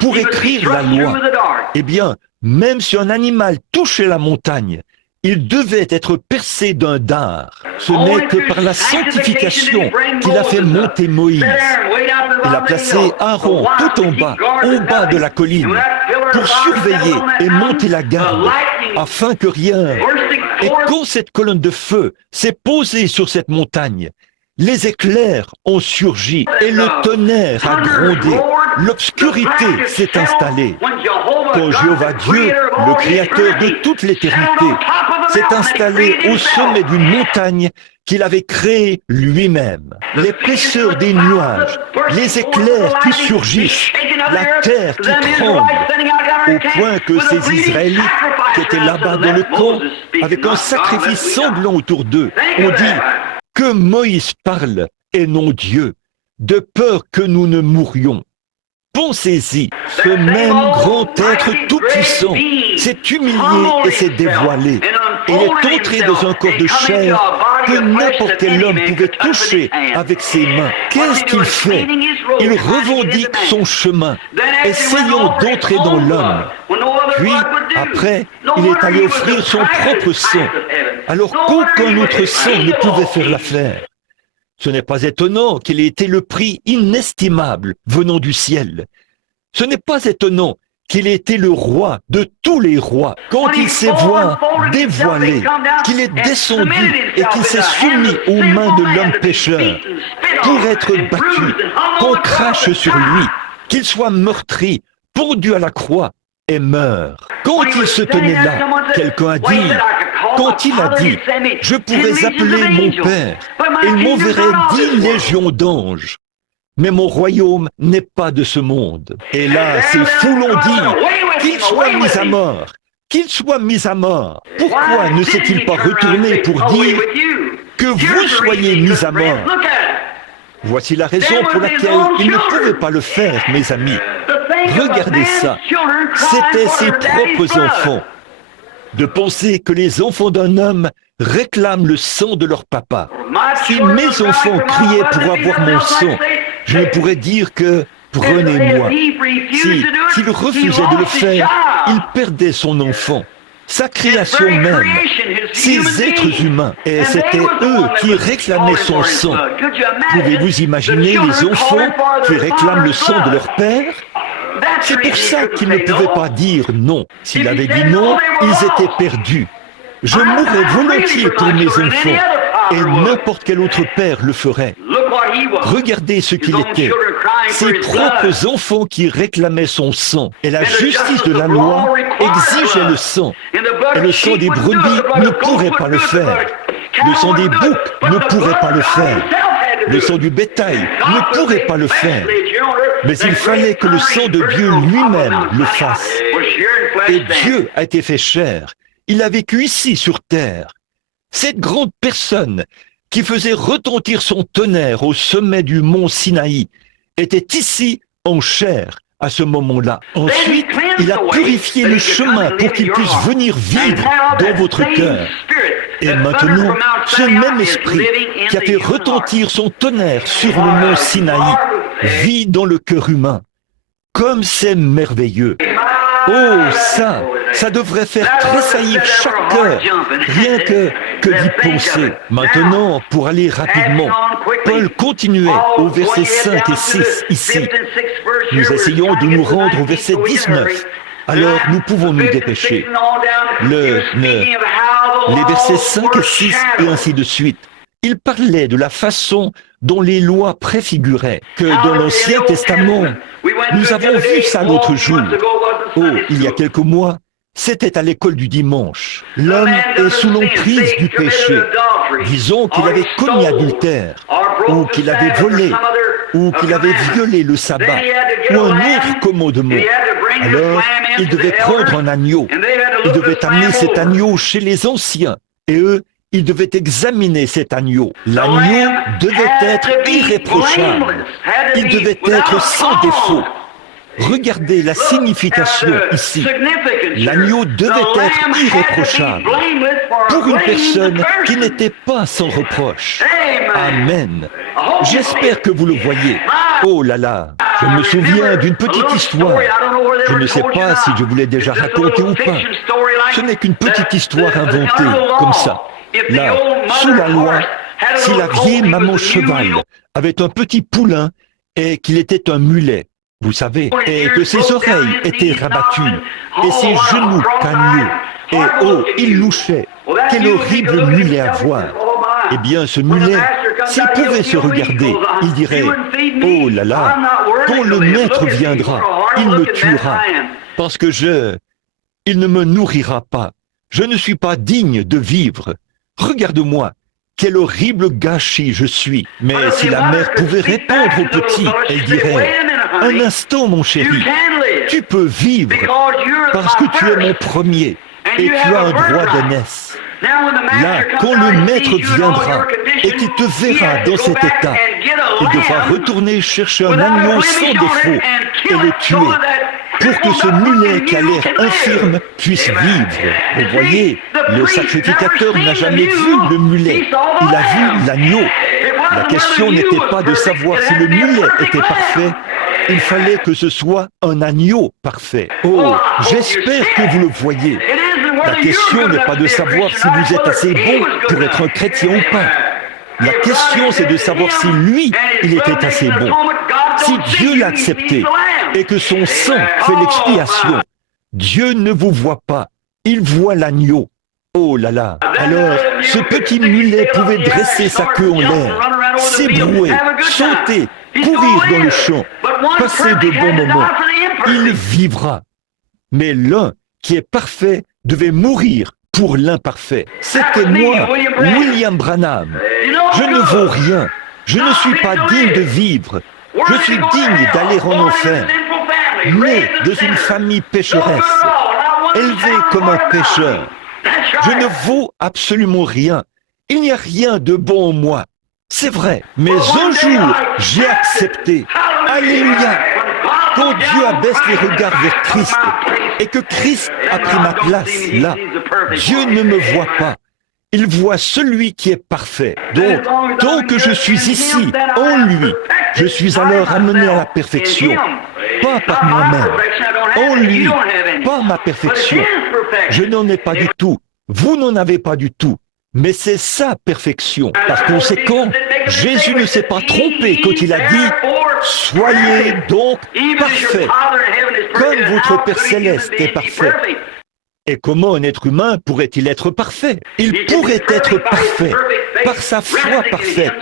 pour écrire la loi, eh bien, même si un animal touchait la montagne, il devait être percé d'un dard. Ce n'est que par la sanctification qu'il a fait monter Moïse. Il a placé Aaron tout en bas, au bas de la colline, pour surveiller et monter la garde, afin que rien... Et quand cette colonne de feu s'est posée sur cette montagne, les éclairs ont surgi et le tonnerre a grondé. L'obscurité s'est installée. Quand Jéhovah Dieu, le Créateur de toute l'éternité, s'est installé au sommet d'une montagne qu'il avait créée lui-même. L'épaisseur des nuages, les éclairs qui surgissent, la terre qui tremble, au point que ces Israélites qui étaient là-bas dans le camp, avec un sacrifice sanglant autour d'eux, ont dit que Moïse parle et non Dieu, de peur que nous ne mourions. Pensez-y, ce même grand être tout-puissant s'est humilié et s'est dévoilé. Il est entré dans un corps de chair que n'importe quel homme pouvait toucher avec ses mains. Qu'est-ce qu'il fait? Il revendique son chemin, essayant d'entrer dans l'homme. Puis, après, il est allé offrir son propre sang, alors qu'aucun autre sang ne pouvait faire l'affaire. Ce n'est pas étonnant qu'il ait été le prix inestimable venant du ciel. Ce n'est pas étonnant qu'il ait été le roi de tous les rois. Quand il s'est dévoilé, qu'il est descendu et qu'il s'est soumis aux mains de l'homme pécheur pour être battu, qu'on crache sur lui, qu'il soit meurtri, pendu à la croix et meurt. Quand il se tenait là, quelqu'un a dit, quand il a dit, je pourrais appeler mon Père, et il m'enverrait 10 légions d'anges. Mais mon royaume n'est pas de ce monde. Et là, ces fous l'ont dit, qu'il soit mis à mort, qu'il soit mis à mort. Pourquoi ne s'est-il pas retourné pour dire que vous soyez mis à mort? Voici la raison pour laquelle il ne pouvait pas le faire, mes amis. Regardez ça, c'était ses propres enfants. De penser que les enfants d'un homme réclament le sang de leur papa. Si mes enfants criaient pour avoir mon sang, je ne pourrais dire que prenez-moi. S'il refusait de le faire, il perdait son enfant, sa création même, ses êtres humains. Et c'était eux qui réclamaient son sang. Pouvez-vous imaginer les enfants qui réclament le sang de leur père? C'est pour ça qu'ils ne pouvaient pas dire non. S'il avait dit non, ils étaient perdus. Je mourrais volontiers pour mes enfants, et n'importe quel autre père le ferait. Regardez ce qu'il était. Ses propres enfants qui réclamaient son sang. Et la justice de la loi exigeait le sang. Et le sang des brebis ne pourrait pas le faire. Le sang des boucs ne pourrait pas le faire. Le sang du bétail ne pourrait pas le faire. Mais il fallait que le sang de Dieu lui-même le fasse. Et Dieu a été fait chair. Il a vécu ici sur terre. Cette grande personne qui faisait retentir son tonnerre au sommet du mont Sinaï était ici en chair à ce moment-là. Ensuite, il a purifié le chemin pour qu'il puisse venir vivre dans votre cœur. Et maintenant, ce même esprit qui a fait retentir son tonnerre sur le mont Sinaï vit dans le cœur humain. Comme c'est merveilleux! Oh, ça devrait faire tressaillir chaque cœur, rien que d'y penser. Maintenant, pour aller rapidement, Paul continuait au verset 5 et 6 ici. Nous essayons de nous rendre au verset 19. Alors, nous pouvons nous dépêcher. Les versets 5 et 6 et ainsi de suite. Il parlait de la façon dont les lois préfiguraient, que dans l'Ancien Testament, nous avons vu ça l'autre jour. Oh, il y a quelques mois, c'était à l'école du dimanche. L'homme est sous l'emprise du péché. Disons qu'il avait commis adultère, ou qu'il avait volé, ou qu'il avait violé le sabbat, ou un autre commandement. Alors, il devait prendre un agneau. il devait amener cet agneau chez les anciens. Et eux, ils devaient examiner cet agneau. L'agneau devait être irréprochable. Il devait être sans défaut. Regardez la signification ici. L'agneau devait être irréprochable pour une personne qui n'était pas sans reproche. Amen. J'espère que vous le voyez. Oh là là, je me souviens d'une petite histoire. Je ne sais pas si je vous l'ai déjà racontée ou pas. Ce n'est qu'une petite histoire inventée, comme ça. Là, sous la loi, si la vieille maman cheval avait un petit poulain et qu'il était un mulet, vous savez, et que ses oreilles étaient rabattues, et ses genoux cagneux, et oh, il louchait. Quel horrible mulet à voir. Eh bien, ce mulet, s'il pouvait se regarder, il dirait, oh là là, quand le maître viendra, il me tuera, parce que il ne me nourrira pas. Je ne suis pas digne de vivre. Regarde-moi, quel horrible gâchis je suis. Mais si la mère pouvait répondre au petit, elle dirait, un instant, mon chéri, tu peux vivre parce que tu es mon premier et tu as un droit d'aînesse. Là, quand le maître viendra et qu'il te verra dans cet état, il devra retourner chercher un agneau sans défaut et le tuer pour que ce mulet qui a l'air infirme puisse vivre. Vous voyez, le sacrificateur n'a jamais vu le mulet, il a vu l'agneau. La question n'était pas de savoir si le mulet était parfait, il fallait que ce soit un agneau parfait. Oh, j'espère que vous le voyez. La question n'est pas de savoir si vous êtes assez bon pour être un chrétien ou pas. La question, c'est de savoir si lui, il était assez bon. Si Dieu l'a accepté et que son sang fait l'expiation, Dieu ne vous voit pas, il voit l'agneau. Oh là là. Alors, ce petit mulet pouvait dresser sa queue en l'air, s'ébrouer, sauter, courir dans le champ, passer de bons moments. Il vivra. Mais l'un qui est parfait devait mourir pour l'imparfait. C'était moi, William Branham. Je ne vaux rien. Je ne suis pas digne de vivre. Je suis digne d'aller en enfer. Né dans une famille pécheresse, élevé comme un pécheur. Je ne vaux absolument rien. Il n'y a rien de bon en moi. C'est vrai. Mais un jour, j'ai accepté. Alléluia. Quand Dieu abaisse les regards vers Christ et que Christ a pris ma place là, Dieu ne me voit pas. Il voit celui qui est parfait. Donc, tant que je suis ici, en lui, je suis alors amené à la perfection. Pas par moi-même. En lui, pas ma perfection. Je n'en ai pas du tout. Vous n'en avez pas du tout. Mais c'est sa perfection. Par conséquent, Jésus ne s'est pas trompé quand il a dit « Soyez donc parfaits, comme votre Père Céleste est parfait. » Et comment un être humain pourrait-il être parfait? Il pourrait être parfait par sa foi parfaite,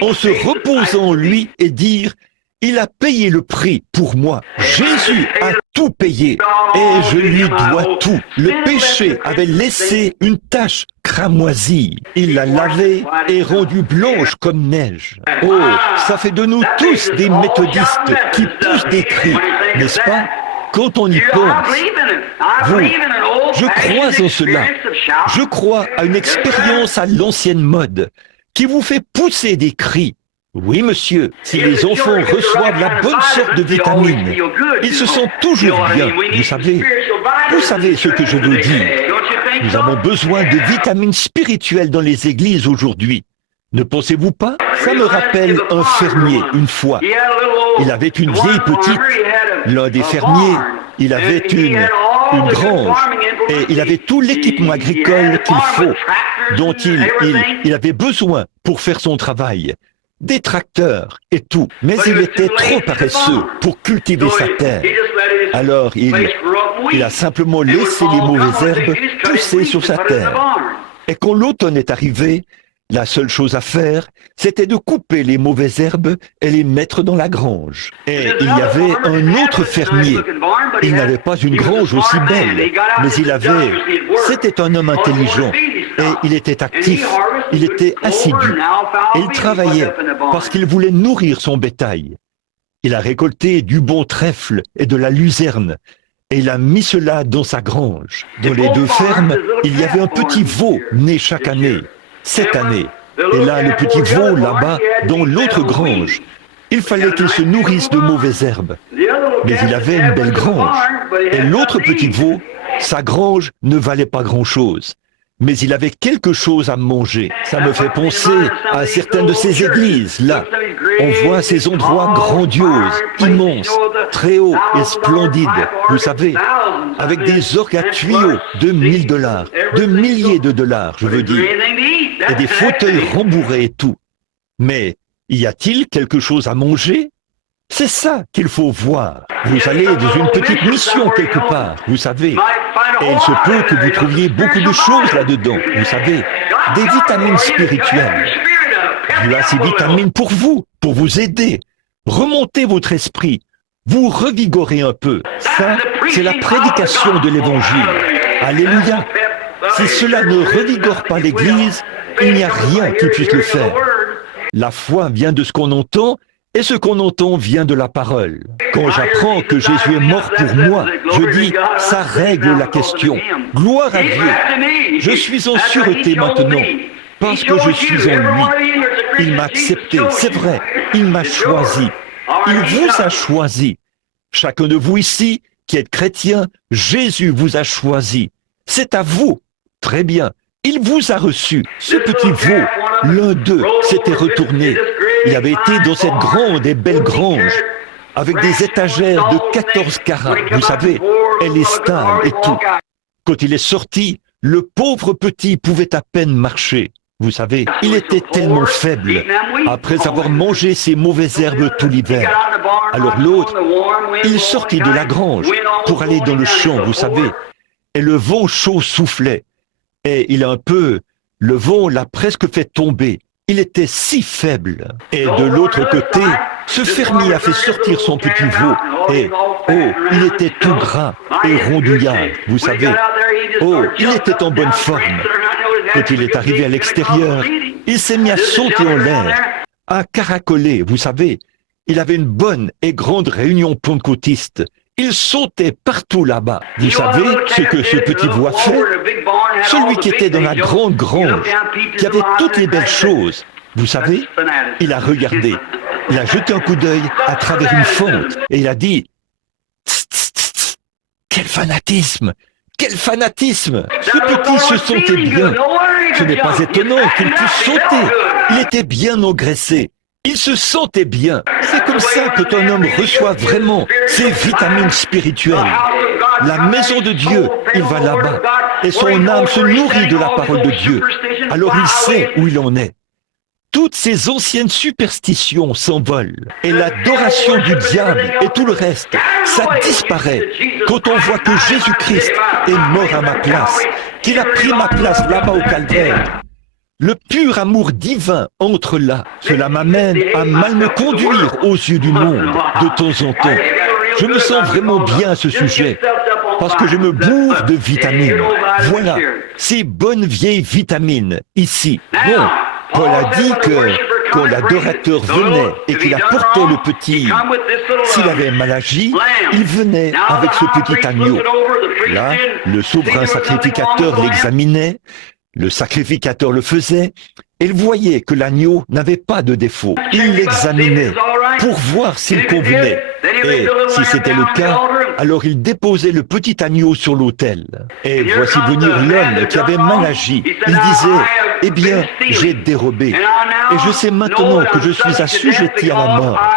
en se reposant en lui et dire « Il a payé le prix pour moi. Jésus a tout payé et je lui dois tout. » Le péché avait laissé une tache cramoisie. Il l'a lavée et rendue blanche comme neige. Oh, ça fait de nous tous des méthodistes qui poussent des cris, n'est-ce pas? Quand on y pense, je crois en cela. Je crois à une expérience à l'ancienne mode qui vous fait pousser des cris. Oui, monsieur, si les enfants reçoivent la bonne sorte de vitamines, ils se sentent toujours bien, vous savez. Vous savez ce que je veux dire. Nous avons besoin de vitamines spirituelles dans les églises aujourd'hui. Ne pensez-vous pas? Ça me rappelle un fermier, une fois. Il avait une vieille petite, l'un des fermiers, il avait une grange, et il avait tout l'équipement agricole qu'il faut, dont il avait besoin pour faire son travail. Des tracteurs et tout, mais il était trop paresseux pour cultiver sa terre. Alors il a simplement laissé les mauvaises herbes pousser sur sa terre. Et quand l'automne est arrivé, la seule chose à faire, c'était de couper les mauvaises herbes et les mettre dans la grange. Et il y avait un autre fermier. Il n'avait pas une grange aussi belle, mais c'était un homme intelligent. Et il était actif, il était assidu. Et il travaillait parce qu'il voulait nourrir son bétail. Il a récolté du bon trèfle et de la luzerne. et il a mis cela dans sa grange. Dans les deux fermes, il y avait un petit veau né chaque année, cette année. Et là, le petit veau, là-bas, dans l'autre grange, il fallait qu'il se nourrisse de mauvaises herbes. Mais il avait une belle grange. Et l'autre petit veau, sa grange ne valait pas grand-chose. Mais il avait quelque chose à manger. Ça me fait penser à certaines de ces églises, là. On voit ces endroits grandioses, immenses, très hauts et splendides, vous savez, avec des orgues à tuyaux de $1000, de milliers de dollars, je veux dire, et des fauteuils rembourrés et tout. Mais y a-t-il quelque chose à manger? C'est ça qu'il faut voir. Vous allez dans une petite mission quelque part, vous savez. Et il se peut que vous trouviez beaucoup de choses là-dedans, vous savez. Des vitamines spirituelles. Voilà ces vitamines pour vous aider. Remontez votre esprit. Vous revigorez un peu. Ça, c'est la prédication de l'Évangile. Alléluia. Si cela ne revigore pas l'Église, il n'y a rien qui puisse le faire. La foi vient de ce qu'on entend, et ce qu'on entend vient de la parole. Quand j'apprends que Jésus est mort pour moi, je dis, ça règle la question. Gloire à Dieu. Je suis en sûreté maintenant, parce que je suis en lui. Il m'a accepté, c'est vrai, il m'a choisi. Il vous a choisi. Chacun de vous ici, qui êtes chrétien, Jésus vous a choisi. C'est à vous. Très bien. Il vous a reçu. Ce petit veau, l'un d'eux, s'était retourné. Il avait été dans cette grande et belle grange, avec des étagères de 14 carats, vous savez, et les stalles et tout. Quand il est sorti, le pauvre petit pouvait à peine marcher. Vous savez, il était tellement faible, après avoir mangé ces mauvaises herbes tout l'hiver. Alors l'autre, il sortit de la grange pour aller dans le champ, vous savez, et le vent chaud soufflait. Et le vent l'a presque fait tomber. Il était si faible. Et de l'autre côté, ce fermier a fait sortir son petit veau. Et, il était tout gras et rondouillard, vous savez. Il était en bonne forme. Quand il est arrivé à l'extérieur, il s'est mis à sauter en l'air, à caracoler, vous savez. Il avait une bonne et grande réunion pentecôtiste. Il sautait partout là-bas. Vous savez ce que ce petit veau a fait? Celui qui était dans la grande grange, qui avait toutes les belles choses, vous savez, il a regardé. Il a jeté un coup d'œil à travers une fente et il a dit « Tss, tss, tss, tss, quel fanatisme! Quel fanatisme! Ce petit se sentait bien. Ce n'est pas étonnant qu'il puisse sauter. Il était bien engraissé. Il se sentait bien. C'est comme ça que ton homme reçoit vraiment ses vitamines spirituelles. La maison de Dieu, il va là-bas. Et son âme se nourrit de la parole de Dieu. Alors il sait où il en est. Toutes ces anciennes superstitions s'envolent. Et l'adoration du diable et tout le reste, ça disparaît quand on voit que Jésus-Christ est mort à ma place, qu'il a pris ma place là-bas au calvaire. Le pur amour divin entre là. Cela m'amène à mal me conduire aux yeux du monde de temps en temps. Je me sens vraiment bien à ce sujet parce que je me bourre de vitamines. Voilà, ces bonnes vieilles vitamines ici. Bon, Paul a dit que quand l'adorateur venait et qu'il apportait le petit, s'il avait mal agi, il venait avec ce petit agneau. Là, le souverain sacrificateur l'examinait. Le sacrificateur le faisait, et il voyait que l'agneau n'avait pas de défaut. Il l'examinait pour voir s'il convenait. Et si c'était le cas, alors il déposait le petit agneau sur l'autel. Et voici venir l'homme qui avait mal agi. Il disait, eh bien, j'ai dérobé. Et je sais maintenant que je suis assujetti à la mort,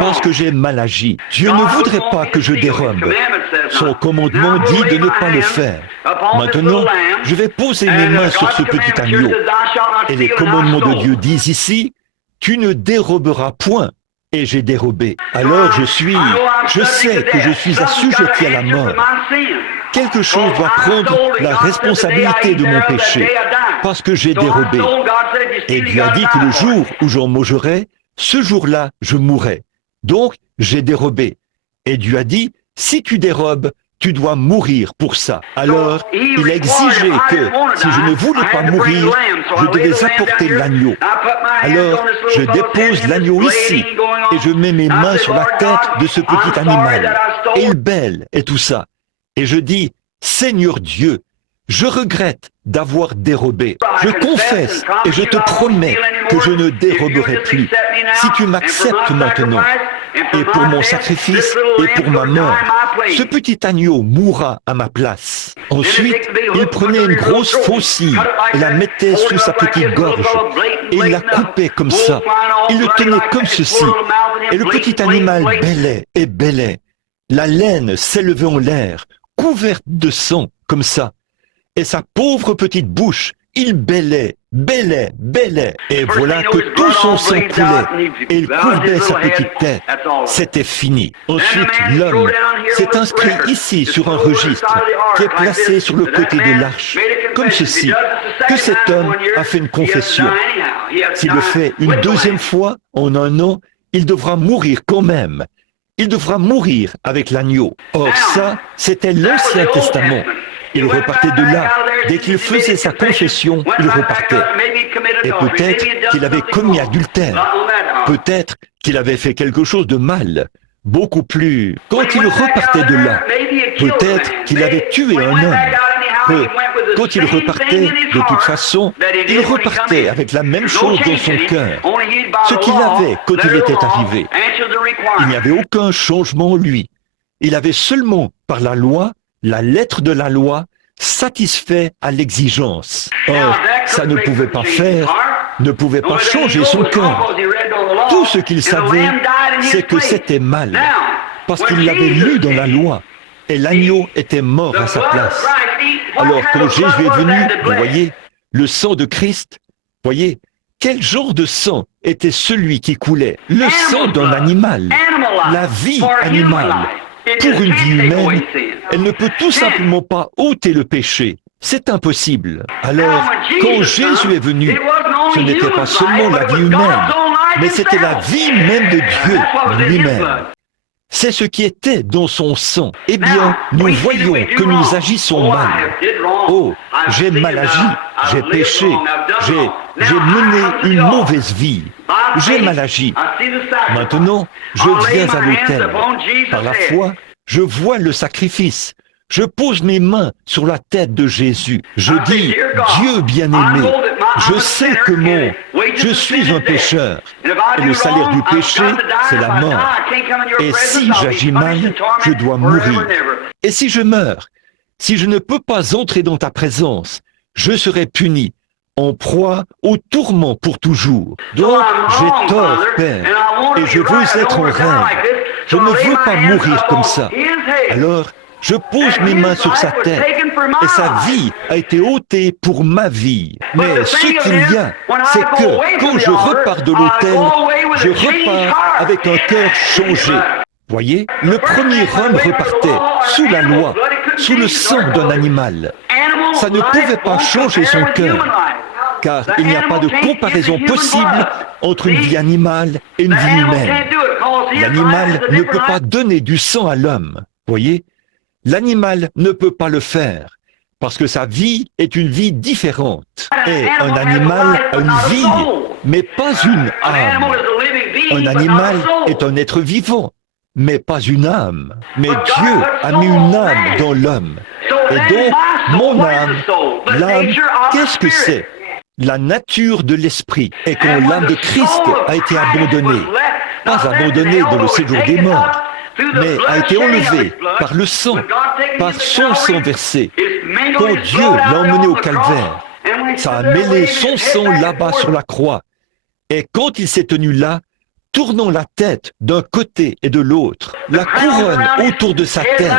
parce que j'ai mal agi. Dieu ne voudrait pas que je dérobe. Son commandement dit de ne pas le faire. Maintenant, je vais poser mes mains sur ce petit agneau. Et les commandements de Dieu disent ici, tu ne déroberas point. Et j'ai dérobé. Alors je sais que je suis assujetti à la mort. Quelque chose doit prendre la responsabilité de mon péché, parce que j'ai dérobé. Et Dieu a dit que le jour où j'en mangerai, ce jour-là, je mourrai. Donc, j'ai dérobé. Et Dieu a dit, si tu dérobes, tu dois mourir pour ça. Alors, il a exigé que, si je ne voulais pas mourir, je devais apporter l'agneau. Alors, je dépose l'agneau ici, et je mets mes mains sur la tête de ce petit animal. Et il bêle, et tout ça. et je dis, Seigneur Dieu, je regrette d'avoir dérobé. Je confesse et je te promets que je ne déroberai plus. Si tu m'acceptes maintenant, et pour mon sacrifice et pour ma mort, ce petit agneau mourra à ma place. Ensuite, il prenait une grosse faucille et la mettait sous sa petite gorge et il la coupait comme ça. Il le tenait comme ceci et le petit animal bêlait et bêlait. La laine s'élevait en l'air, couverte de sang comme ça. Et sa pauvre petite bouche, il bêlait, bêlait, bêlait. Et voilà que tout son sang coulait et il courbait sa petite tête. C'était fini. Ensuite, l'homme s'est inscrit ici sur un registre qui est placé sur le côté de l'arche, comme ceci, que cet homme a fait une confession. S'il le fait une deuxième fois en un an, il devra mourir quand même. Il devra mourir avec l'agneau. Or ça, c'était l'Ancien Testament. Il repartait de là. Dès qu'il faisait sa confession, il repartait. Et peut-être qu'il avait commis adultère. Peut-être qu'il avait fait quelque chose de mal. Beaucoup plus. Quand il repartait de là, peut-être qu'il avait tué un homme. Quand il repartait, de toute façon, il repartait avec la même chose dans son cœur. Ce qu'il avait quand il était arrivé. Il n'y avait aucun changement en lui. Il avait seulement, par la loi, la lettre de la loi, satisfait à l'exigence. Or, ça ne pouvait pas faire, ne pouvait pas changer son cœur. Tout ce qu'il savait, c'est que c'était mal, parce qu'il l'avait lu dans la loi, et l'agneau était mort à sa place. Alors, quand Jésus est venu, vous voyez, le sang de Christ, voyez, quel genre de sang était celui qui coulait? Le sang d'un animal, la vie animale. Pour une vie humaine, elle ne peut tout simplement pas ôter le péché. C'est impossible. Alors, quand Jésus est venu, ce n'était pas seulement la vie humaine, mais c'était la vie même de Dieu lui-même. C'est ce qui était dans son sang. Eh bien, nous voyons que nous agissons mal. Oh, j'ai mal agi, j'ai péché, j'ai mené une mauvaise vie. J'ai mal agi. Maintenant, je viens à l'autel. Par la foi, je vois le sacrifice. Je pose mes mains sur la tête de Jésus. Je dis, Dieu bien-aimé, je sais que je suis un pécheur. Et le salaire du péché, c'est la mort. Et si j'agis mal, je dois mourir. Et si je meurs, si je ne peux pas entrer dans ta présence, je serai puni, en proie au tourment pour toujours. Donc, j'ai tort, Père, et je veux être en règle. Je ne veux pas mourir comme ça. Alors, je pose mes mains sur sa tête, et sa vie a été ôtée pour ma vie. Mais ce qu'il y a, c'est que quand je repars de l'autel, je repars avec un cœur changé. Voyez, le premier homme repartait sous la loi, sous le sang d'un animal. Ça ne pouvait pas changer son cœur, car il n'y a pas de comparaison possible entre une vie animale et une vie humaine. L'animal ne peut pas donner du sang à l'homme. Voyez, l'animal ne peut pas le faire, parce que sa vie est une vie différente. Et un animal a une vie, mais pas une âme. Un animal est un être vivant, mais pas une âme. Mais Dieu a mis une âme dans l'homme. Et donc, mon âme, l'âme, qu'est-ce que c'est? La nature de l'esprit. Et quand l'âme de Christ a été abandonnée, pas abandonnée dans le séjour des morts, mais a été enlevée par le sang, par son sang versé. Quand Dieu l'a emmené au calvaire, ça a mêlé son sang là-bas sur la croix. Et quand il s'est tenu là, tournant la tête d'un côté et de l'autre, la couronne autour de sa tête,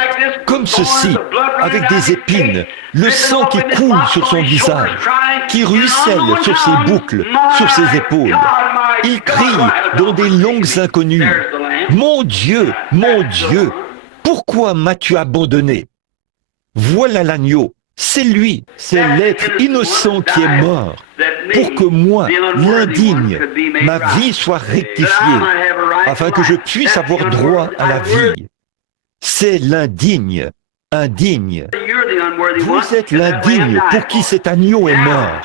comme ceci, avec des épines, le sang qui coule sur son visage, qui ruisselle sur ses boucles, sur ses épaules. Il crie dans des langues inconnues, « Mon Dieu, pourquoi m'as-tu abandonné ?» Voilà l'agneau, c'est lui, c'est l'être innocent qui est mort, pour que moi, l'indigne, ma vie soit rectifiée, afin que je puisse avoir droit à la vie. C'est l'indigne, indigne. Vous êtes l'indigne pour qui cet agneau est mort.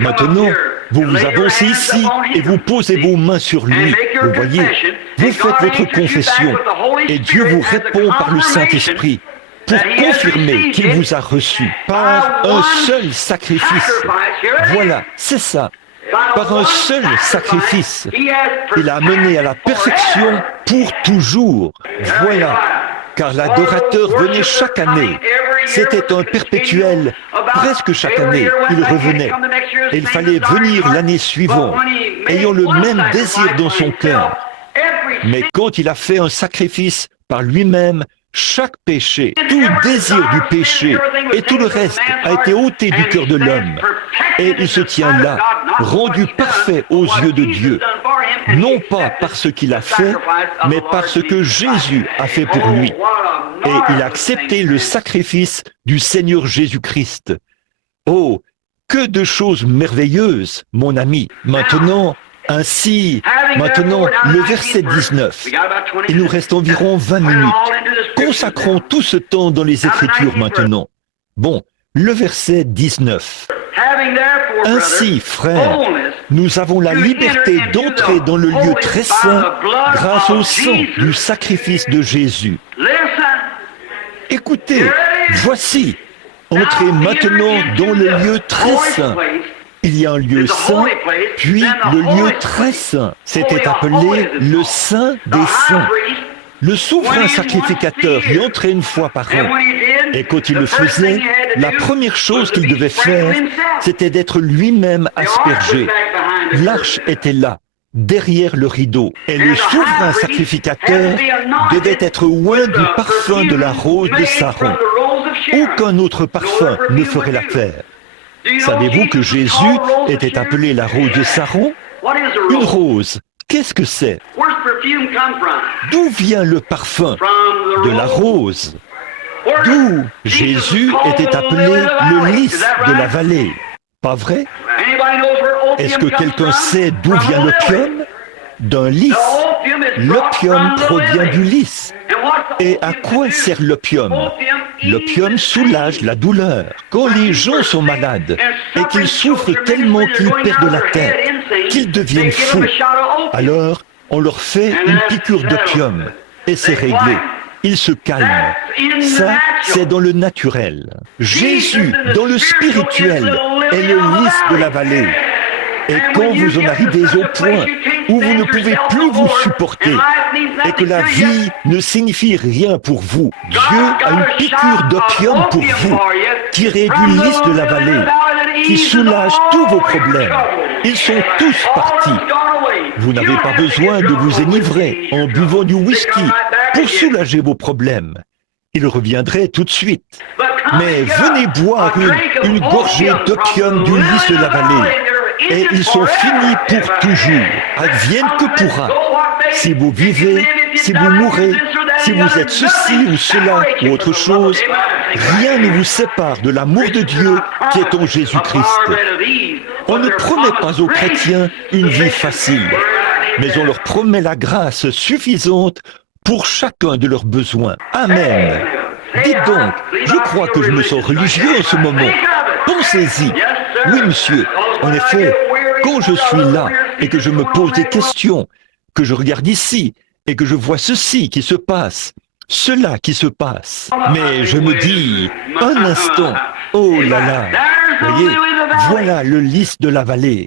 Maintenant, vous vous avancez ici et vous posez vos mains sur lui. Vous voyez, vous faites votre confession et Dieu vous répond par le Saint-Esprit. pour confirmer qu'il vous a reçu par un seul sacrifice. Voilà, c'est ça. Par un seul sacrifice, il a mené à la perfection pour toujours. Voilà, car l'adorateur venait chaque année. C'était un perpétuel, presque chaque année, il revenait. Et il fallait venir l'année suivante, ayant le même désir dans son cœur. Mais quand il a fait un sacrifice par lui-même, chaque péché, tout désir du péché et tout le reste a été ôté du cœur de l'homme. Et il se tient là, rendu parfait aux yeux de Dieu, non pas par ce qu'il a fait, mais par ce que Jésus a fait pour lui. Et il a accepté le sacrifice du Seigneur Jésus-Christ. Oh, que de choses merveilleuses, mon ami. Maintenant, le verset 19. Il nous reste environ 20 minutes. Consacrons tout ce temps dans les Écritures maintenant. Bon, le verset 19. Ainsi, frères, nous avons la liberté d'entrer dans le lieu très saint grâce au sang du sacrifice de Jésus. Écoutez, voici, entrez maintenant dans le lieu très saint. Il y a un lieu saint, puis le lieu très saint. C'était appelé le Saint des Saints. Le souverain sacrificateur y entrait une fois par an. Et quand il le faisait, la première chose qu'il devait faire, c'était d'être lui-même aspergé. L'arche était là, derrière le rideau. Et le souverain sacrificateur devait être oint du parfum de la rose de Saron. Aucun autre parfum ne ferait l'affaire. Savez-vous que Jésus était appelé la rose de Saron? Une rose, qu'est-ce que c'est? D'où vient le parfum? De la rose. D'où Jésus était appelé le lys de la vallée. Pas vrai? Est-ce que quelqu'un sait d'où vient l'opium? D'un lys. L'opium provient du lys. Et à quoi sert l'opium? L'opium soulage la douleur. Quand les gens sont malades et qu'ils souffrent tellement qu'ils perdent la tête, qu'ils deviennent fous, alors on leur fait une piqûre d'opium et c'est réglé. Ils se calment. Ça, c'est dans le naturel. Jésus, dans le spirituel, est le lys de la vallée. Et quand vous en arrivez au point où vous ne pouvez plus vous supporter et que la vie ne signifie rien pour vous, Dieu a une piqûre d'opium pour vous, tirée du lys de la vallée, qui soulage tous vos problèmes. Ils sont tous partis. Vous n'avez pas besoin de vous enivrer en buvant du whisky pour soulager vos problèmes. Il reviendrait tout de suite. Mais venez boire une gorgée d'opium du lys de la vallée. Et ils sont finis pour toujours, advienne que pourra. Si vous vivez, si vous mourrez, si vous êtes ceci ou cela ou autre chose, rien ne vous sépare de l'amour de Dieu qui est en Jésus-Christ. On ne promet pas aux chrétiens une vie facile, mais on leur promet la grâce suffisante pour chacun de leurs besoins. Amen. Dites donc, je crois que je me sens religieux en ce moment. Pensez-y. Oui, monsieur. En effet, quand je suis là et que je me pose des questions, que je regarde ici et que je vois ceci qui se passe, cela qui se passe, mais je me dis, un instant, oh là là, voyez, voilà le lys de la vallée.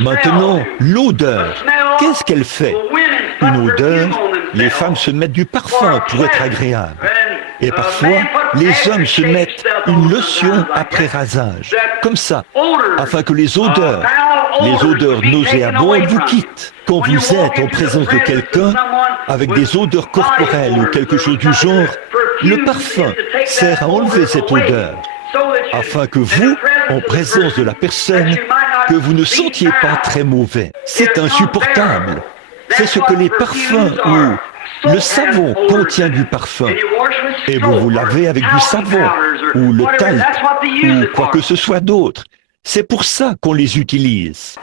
Maintenant, l'odeur, qu'est-ce qu'elle fait? Une odeur, les femmes se mettent du parfum pour être agréables. Et parfois, les hommes se mettent une lotion après rasage, comme ça, afin que les odeurs nauséabondes vous quittent. Quand vous êtes en présence de quelqu'un, avec des odeurs corporelles ou quelque chose du genre, le parfum sert à enlever cette odeur, afin que vous, en présence de la personne, que vous ne sentiez pas très mauvais. C'est insupportable. C'est ce que les parfums ou le savon contient du parfum. Et vous vous lavez avec du savon ou le talc ou quoi que ce soit d'autre. C'est pour ça qu'on les utilise.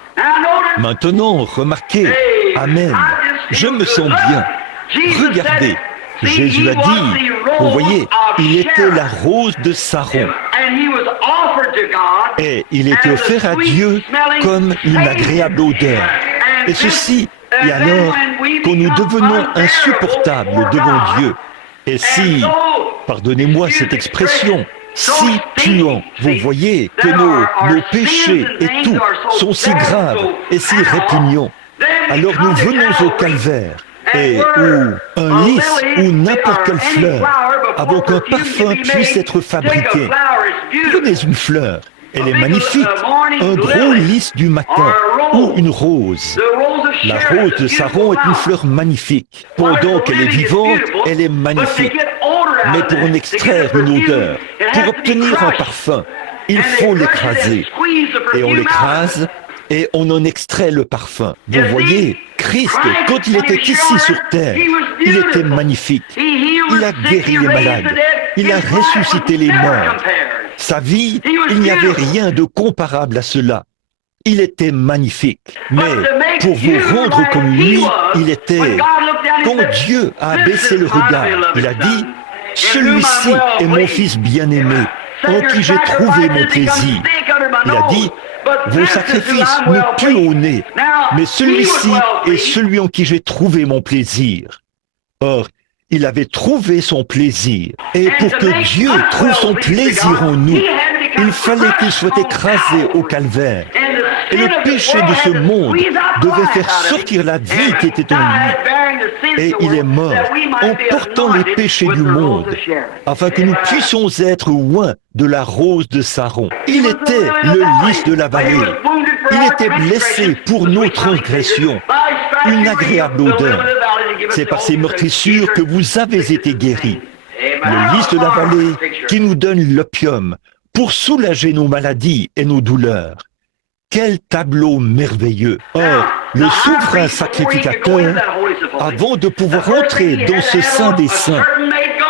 Maintenant, remarquez, Amen, je me sens bien. Regardez, Jésus a dit, vous voyez, il était la rose de Saron. Et il était offert à Dieu comme une agréable odeur. Et ceci, et alors, quand nous devenons insupportables devant Dieu, Et si, pardonnez-moi cette expression, si puants, vous voyez que nos péchés et tout sont si graves et si répugnants, alors nous venons au calvaire, et où un lys ou n'importe quelle fleur, avant qu'un parfum puisse être fabriqué. Prenez une fleur, elle est magnifique, un gros lys du matin, ou une rose. La rose de Saron est une fleur magnifique. Pendant qu'elle est vivante, elle est magnifique. Mais pour en extraire une odeur, pour obtenir un parfum, il faut l'écraser. Et on l'écrase, et on en extrait le parfum. Vous voyez, Christ, quand il était ici sur terre, il était magnifique. Il a guéri les malades. Il a ressuscité les morts. Sa vie, il n'y avait rien de comparable à cela. Il était magnifique. Mais pour vous rendre comme lui, il était... Quand Dieu a abaissé le regard, il a dit, « Celui-ci est mon fils bien-aimé, en qui j'ai trouvé mon plaisir. » Il a dit, « Vos sacrifices me puent au nez, mais celui-ci est celui en qui j'ai trouvé mon plaisir. » Or, il avait trouvé son plaisir. Et pour que Dieu trouve son plaisir en nous, il fallait qu'il soit écrasé au calvaire. Et le péché de ce monde devait faire sortir la vie qui était en lui. Et il est mort en portant les péchés du monde, afin que nous puissions être loin de la rose de Saron. Il était le lys de la vallée. Il était blessé pour nos transgressions. Une agréable odeur. C'est par ces meurtrissures que vous avez été guéris. Le lys de la vallée qui nous donne l'opium pour soulager nos maladies et nos douleurs. Quel tableau merveilleux! Or, le souverain sacrificateur, avant de pouvoir entrer dans ce Saint des Saints,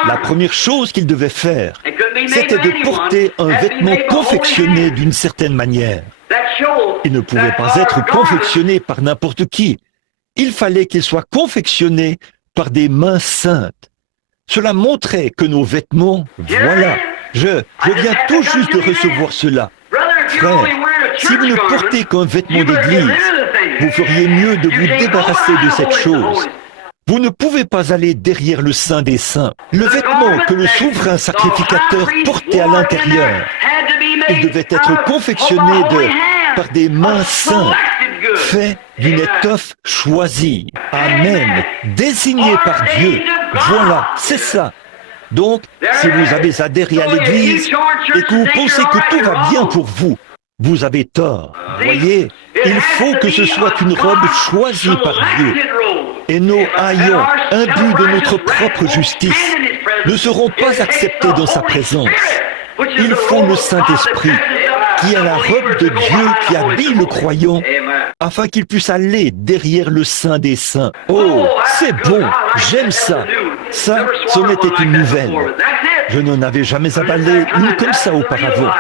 la première chose qu'il devait faire, c'était de porter un vêtement confectionné d'une certaine manière. Il ne pouvait pas être confectionné par n'importe qui. Il fallait qu'il soit confectionné par des mains saintes. Cela montrait que nos vêtements, voilà, je viens tout juste de recevoir cela. Frère, si vous ne portez qu'un vêtement d'église, vous feriez mieux de vous débarrasser de cette chose. Vous ne pouvez pas aller derrière le Saint des Saints. Le vêtement que le souverain sacrificateur portait à l'intérieur, il devait être confectionné par des mains saintes, fait d'une étoffe choisie. Amen. Désigné par Dieu. Voilà, c'est ça. Donc, si vous avez adhéré à l'Église et que vous pensez que tout va bien pour vous, vous avez tort. Voyez, il faut que ce soit une robe choisie par Dieu. Et nos haillons, imbus de notre propre justice, ne seront pas acceptés dans sa présence. Il faut le Saint-Esprit, qui est la robe de Dieu qui habille le croyant, afin qu'il puisse aller derrière le Saint des Saints. Oh, c'est bon, j'aime ça. Ça, c'en était une nouvelle. Je n'en avais jamais avalé une comme ça auparavant.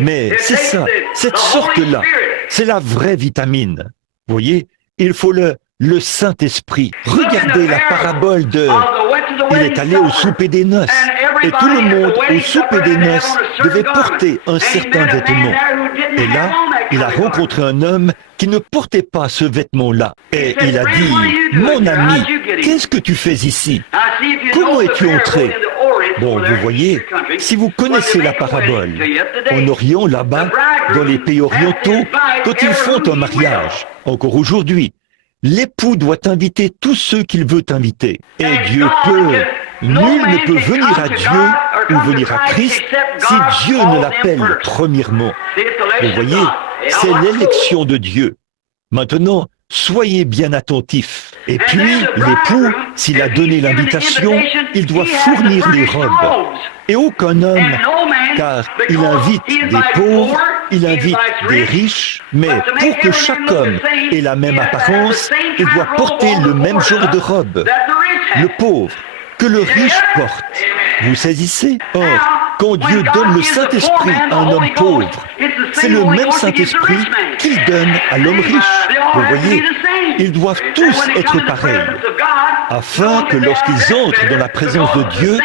Mais c'est ça, cette sorte-là, c'est la vraie vitamine. Vous voyez, il faut le Saint-Esprit. Regardez la parabole de... Il est allé au souper des noces. Et tout le monde au souper des noces devait porter un certain vêtement. Et là, il a rencontré un homme qui ne portait pas ce vêtement-là. Et il a dit, « Mon ami, qu'est-ce que tu fais ici? Comment es-tu entré ?» Bon, vous voyez, si vous connaissez la parabole, en Orient, là-bas, dans les pays orientaux, quand ils font un mariage, encore aujourd'hui, l'époux doit inviter tous ceux qu'il veut inviter. Et Dieu peut... Nul ne peut venir à Dieu ou venir à Christ si Dieu ne l'appelle premièrement. Vous voyez, c'est l'élection de Dieu. Maintenant, soyez bien attentifs. Et puis, l'époux, s'il a donné l'invitation, il doit fournir les robes. Et aucun homme, car il invite des pauvres, il invite des riches, mais pour que chaque homme ait la même apparence, il doit porter le même genre de robe. Le pauvre, que le riche porte. Vous saisissez? Or, quand Dieu donne le Saint-Esprit à un homme pauvre, c'est le même Saint-Esprit qu'il donne à l'homme riche. Vous voyez, ils doivent tous être pareils, afin que lorsqu'ils entrent dans la présence de Dieu,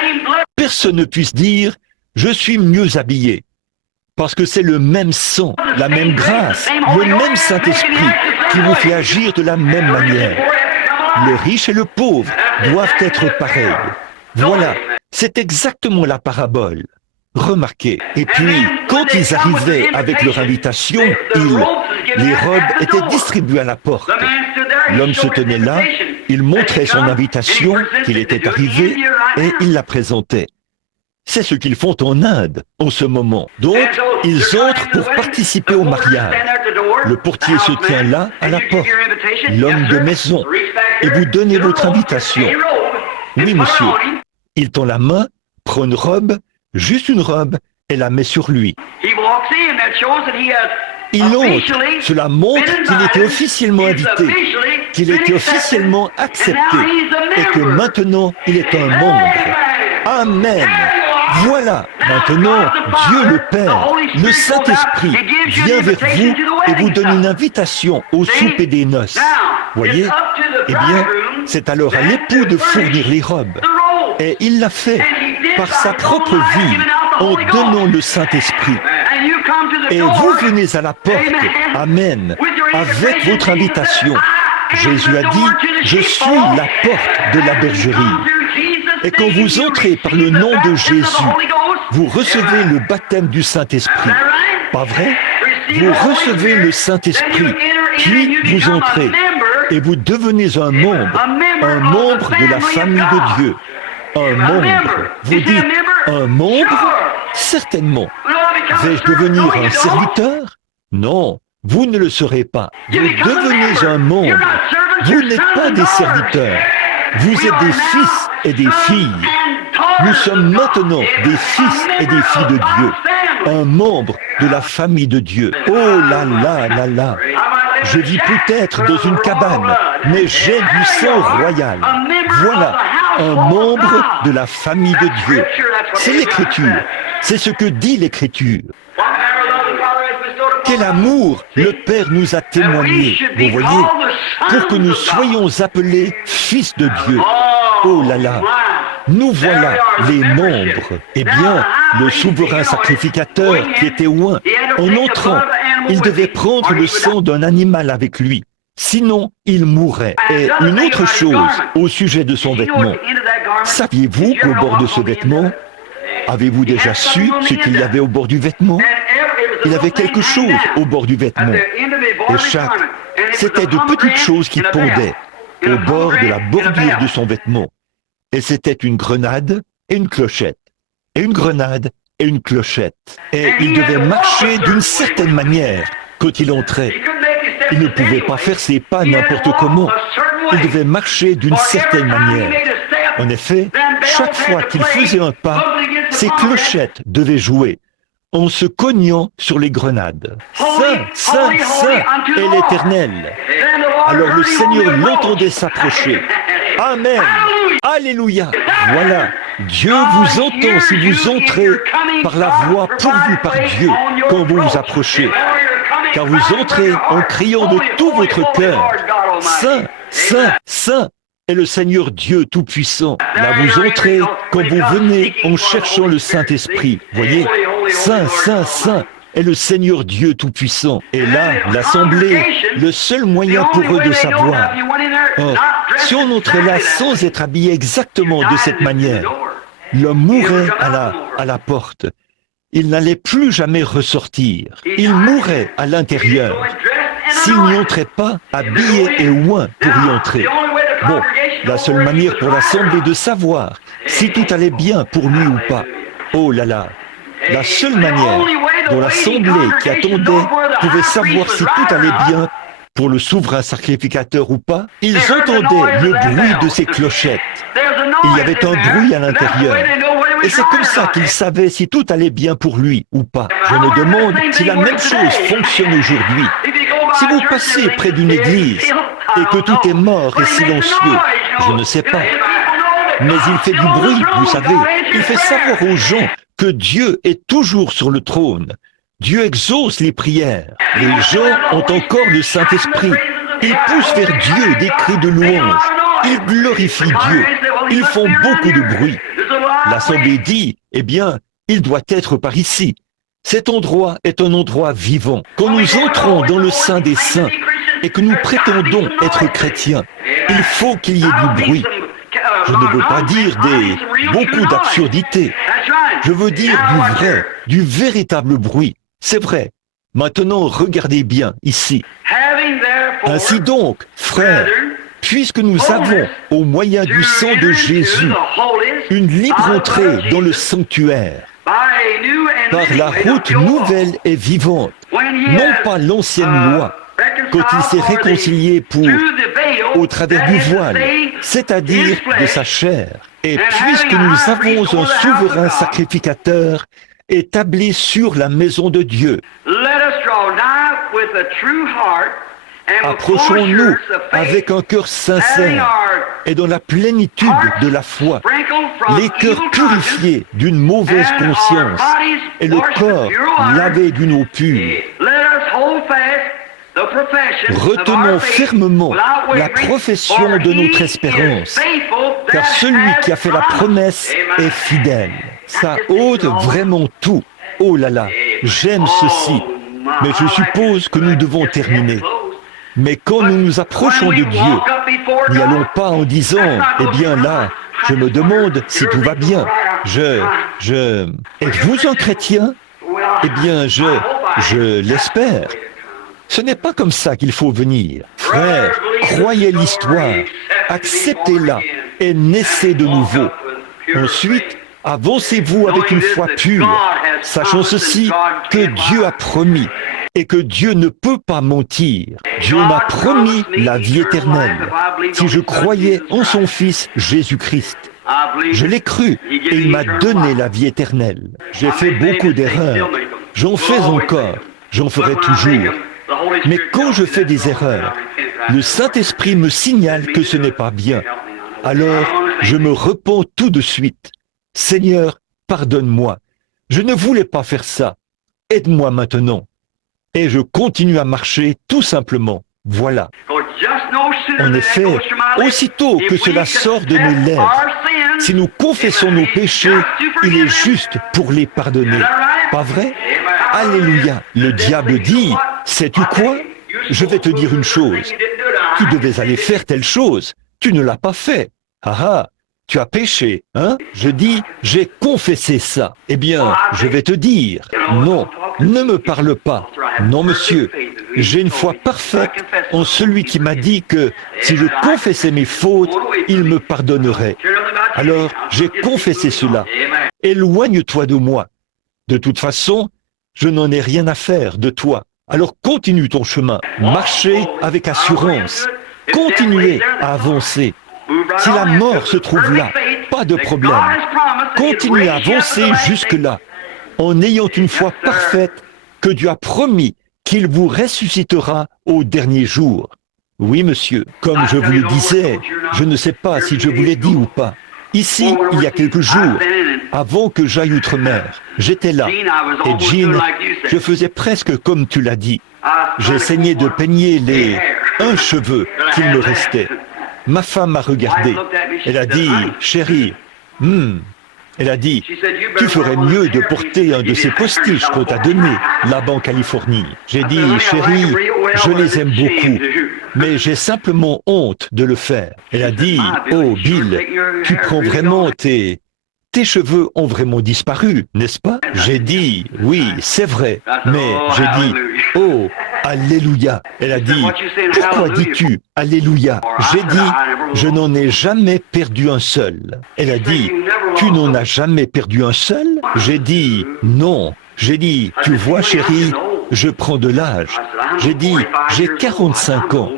personne ne puisse dire « je suis mieux habillé ». Parce que c'est le même sang, la même grâce, le même Saint-Esprit qui vous fait agir de la même manière. Le riche et le pauvre doivent être pareils. Voilà, c'est exactement la parabole. Remarquez. Et puis, quand ils arrivaient avec leur invitation, les robes étaient distribuées à la porte. L'homme se tenait là, il montrait son invitation, qu'il était arrivé, et il la présentait. C'est ce qu'ils font en Inde en ce moment. Donc, ils entrent pour participer au mariage. Le portier se tient là, à la porte, l'homme de maison, et vous donnez votre invitation. Oui, monsieur. Il tend la main, prend une robe, juste une robe, et la met sur lui. Il entre. Cela montre qu'il était officiellement invité, qu'il était officiellement accepté, et que maintenant, il est un membre. Amen. Voilà, maintenant, Dieu le Père, le Saint-Esprit, vient vers vous et vous donne une invitation au souper des noces. Voyez? Eh bien, c'est alors à l'époux de fournir les robes. Et il l'a fait par sa propre vie, en donnant le Saint-Esprit. Et vous venez à la porte, Amen, avec votre invitation. Jésus a dit, je suis la porte de la bergerie. Et quand vous entrez par le nom de Jésus, vous recevez le baptême du Saint-Esprit. Pas vrai? Vous recevez le Saint-Esprit, puis vous entrez, et vous devenez un membre de la famille de Dieu. Un membre. Vous dites, un membre? Certainement. Vais-je devenir un serviteur? Non, vous ne le serez pas. Vous devenez un membre. Vous n'êtes pas des serviteurs. Vous êtes des fils et des filles. Nous sommes maintenant des fils et des filles de Dieu. Un membre de la famille de Dieu. Oh là là là là. Je vis peut-être dans une cabane, mais j'ai du sang royal. Voilà, un membre de la famille de Dieu. C'est l'Écriture. C'est ce que dit l'Écriture. Quel amour le Père nous a témoigné, vous voyez, pour que nous soyons appelés fils de Dieu. Oh là là, nous voilà les membres. Eh bien, le souverain sacrificateur qui était loin, en entrant, il devait prendre le sang d'un animal avec lui. Sinon, il mourrait. Et une autre chose au sujet de son vêtement. Saviez-vous qu'au bord de ce vêtement, avez-vous déjà su ce qu'il y avait au bord du vêtement? Il y avait quelque chose au bord du vêtement. Et c'était de petites choses qui pendaient au bord de la bordure de son vêtement. Et c'était une grenade et une clochette. Et une grenade et une clochette. Et il devait marcher d'une certaine manière quand il entrait. Il ne pouvait pas faire ses pas n'importe comment. Il devait marcher d'une certaine manière. En effet, chaque fois qu'il faisait un pas, ses clochettes devaient jouer en se cognant sur les grenades. Saint, Saint, Saint est l'Éternel. Alors le Seigneur l'entendait s'approcher. Amen. Alléluia. Voilà. Dieu vous entend si vous entrez par la voie pourvue par Dieu quand vous vous approchez. Car vous entrez en criant de tout votre cœur. Saint, Saint, Saint est le Seigneur Dieu Tout-Puissant. Là vous entrez quand vous venez en cherchant le Saint-Esprit. Voyez, Saint, Saint, Saint est le Seigneur Dieu Tout-Puissant. Et là, l'Assemblée, le seul moyen pour eux de savoir. Or, si on entrait là sans être habillé exactement de cette manière, l'homme mourrait à la porte. Il n'allait plus jamais ressortir. Il mourrait à l'intérieur. S'il n'y entrait pas, habillé et oint pour y entrer. Bon, la seule manière pour l'Assemblée de savoir si tout allait bien pour lui ou pas. Oh là là, la seule manière dont l'Assemblée qui attendait pouvait savoir si tout allait bien pour le souverain sacrificateur ou pas, ils entendaient le bruit de ces clochettes. Il y avait un bruit à l'intérieur. Et c'est comme ça qu'ils savaient si tout allait bien pour lui ou pas. Je me demande si la même chose fonctionne aujourd'hui. Si vous passez près d'une église et que tout est mort et silencieux, je ne sais pas. Mais il fait du bruit, vous savez. Il fait savoir aux gens que Dieu est toujours sur le trône. Dieu exauce les prières. Les gens ont encore le Saint-Esprit. Ils poussent vers Dieu des cris de louange. Ils glorifient Dieu. Ils font beaucoup de bruit. L'Assemblée dit, eh bien, il doit être par ici. Cet endroit est un endroit vivant. Quand nous entrons dans le Saint des Saints et que nous prétendons être chrétiens, il faut qu'il y ait du bruit. Je ne veux pas dire beaucoup d'absurdités. Je veux dire du vrai, du véritable bruit. C'est vrai. Maintenant, regardez bien ici. Ainsi donc, frères, puisque nous avons, au moyen du sang de Jésus, une libre entrée dans le sanctuaire, par la route nouvelle et vivante, non pas l'ancienne loi, quand il s'est réconcilié au travers du voile, c'est-à-dire de sa chair. Et puisque nous avons un souverain sacrificateur établi sur la maison de Dieu, approchons-nous avec un cœur sincère et dans la plénitude de la foi, les cœurs purifiés d'une mauvaise conscience et le corps lavé d'une eau pure. Retenons fermement la profession de notre espérance, car celui qui a fait la promesse est fidèle. Ça ôte vraiment tout. Oh là là, j'aime ceci, mais je suppose que nous devons terminer. Mais quand nous nous approchons de Dieu, n'y allons pas en disant, eh bien là, je me demande si tout va bien. Êtes-vous un chrétien? Eh bien, je l'espère. Ce n'est pas comme ça qu'il faut venir. Frères, croyez l'histoire, acceptez-la et naissez de nouveau. Ensuite, avancez-vous avec une foi pure, sachant ceci, que Dieu a promis et que Dieu ne peut pas mentir. Dieu m'a promis la vie éternelle. Si je croyais en son Fils Jésus-Christ, je l'ai cru et il m'a donné la vie éternelle. J'ai fait beaucoup d'erreurs. J'en fais encore. J'en ferai toujours. Mais quand je fais des erreurs, le Saint-Esprit me signale que ce n'est pas bien. Alors, je me repens tout de suite. Seigneur, pardonne-moi. Je ne voulais pas faire ça. Aide-moi maintenant. Et je continue à marcher tout simplement. Voilà. En effet, aussitôt que cela sort de nos lèvres, si nous confessons nos péchés, il est juste pour les pardonner. Pas vrai? Alléluia. Le diable dit, sais-tu quoi? Je vais te dire une chose. Tu devais aller faire telle chose. Tu ne l'as pas fait. Ah ah, tu as péché, hein? Je dis, j'ai confessé ça. Eh bien, je vais te dire, non, ne me parle pas. Non, monsieur, j'ai une foi parfaite en celui qui m'a dit que si je confessais mes fautes, il me pardonnerait. Alors, j'ai confessé cela. Éloigne-toi de moi. De toute façon, je n'en ai rien à faire de toi. Alors continue ton chemin. Marchez avec assurance. Continuez à avancer. Si la mort se trouve là, pas de problème. Continuez à avancer jusque-là, en ayant une foi parfaite que Dieu a promis qu'il vous ressuscitera au dernier jour. Oui, monsieur, comme je vous le disais, je ne sais pas si je vous l'ai dit ou pas. Ici, il y a quelques jours, avant que j'aille outre-mer, j'étais là. Et Jean, je faisais presque comme tu l'as dit. J'essayais de peigner un cheveu qu'il me restait. Ma femme m'a regardé. Elle a dit, chérie, elle a dit, tu ferais mieux de porter un de ces postiches qu'on t'a donné là-bas en Californie. J'ai dit, chérie, je les aime beaucoup, mais j'ai simplement honte de le faire. Elle a dit, oh Bill, tu prends vraiment tes cheveux ont vraiment disparu, n'est-ce pas? J'ai dit, oui, c'est vrai, mais j'ai dit, oh, alléluia. Elle a dit, pourquoi dis-tu alléluia? J'ai dit, je n'en ai jamais perdu un seul. Elle a dit, tu n'en as jamais perdu un seul? J'ai dit, non. J'ai dit, tu vois chérie, je prends de l'âge. J'ai dit, j'ai 45 ans.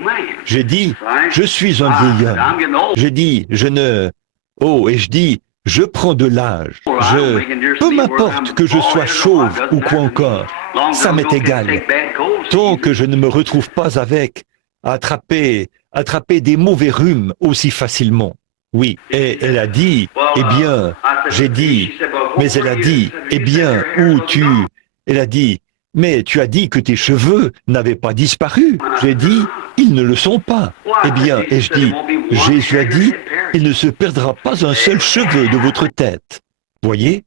J'ai dit, je suis un vieil homme. J'ai dit, et je dis, je prends de l'âge. Peu m'importe que je sois chauve ou quoi encore, ça m'est égal. Tant que je ne me retrouve pas avec attraper des mauvais rhumes aussi facilement. Oui, et elle a dit, eh bien, j'ai dit, mais elle a dit, eh bien, elle a dit, mais tu as dit que tes cheveux n'avaient pas disparu. J'ai dit, ils ne le sont pas. Eh bien, et je dis, Jésus a dit, il ne se perdra pas un seul cheveu de votre tête. Voyez,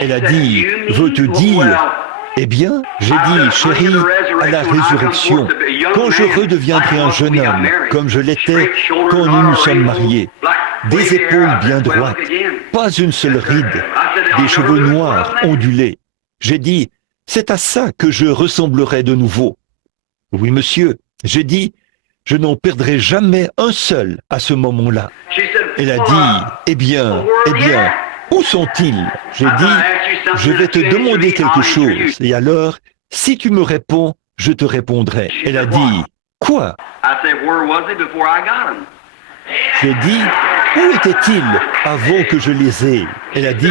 elle a dit, veux te dire, eh bien, j'ai dit, chérie, à la résurrection, quand je redeviendrai un jeune homme, comme je l'étais quand nous nous sommes mariés, des épaules bien droites, pas une seule ride, des cheveux noirs ondulés. J'ai dit, c'est à ça que je ressemblerai de nouveau. Oui, monsieur, j'ai dit, je n'en perdrai jamais un seul à ce moment-là. Elle a dit, eh bien, où sont-ils? J'ai dit, je vais te demander quelque chose, et alors, si tu me réponds, je te répondrai. Elle a dit, quoi? J'ai dit, où étaient-ils avant que je les aie? Elle a dit,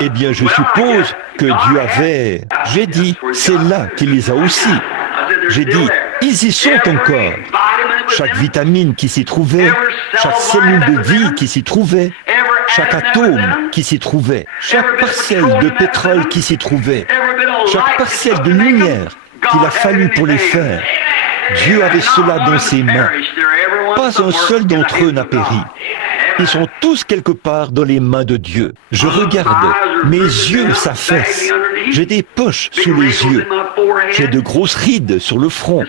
eh bien, je suppose que Dieu avait... J'ai dit, c'est là qu'il les a aussi. J'ai dit, ils y sont encore. Chaque vitamine qui s'y trouvait, chaque cellule de vie qui s'y trouvait, chaque atome qui s'y trouvait, chaque parcelle de pétrole qui s'y trouvait, chaque parcelle de lumière qu'il a fallu pour les faire. Dieu avait cela dans ses mains. Pas un seul d'entre eux n'a péri. Ils sont tous quelque part dans les mains de Dieu. Je regarde, mes yeux s'affaissent. J'ai des poches sous les yeux. J'ai de grosses rides sur le front.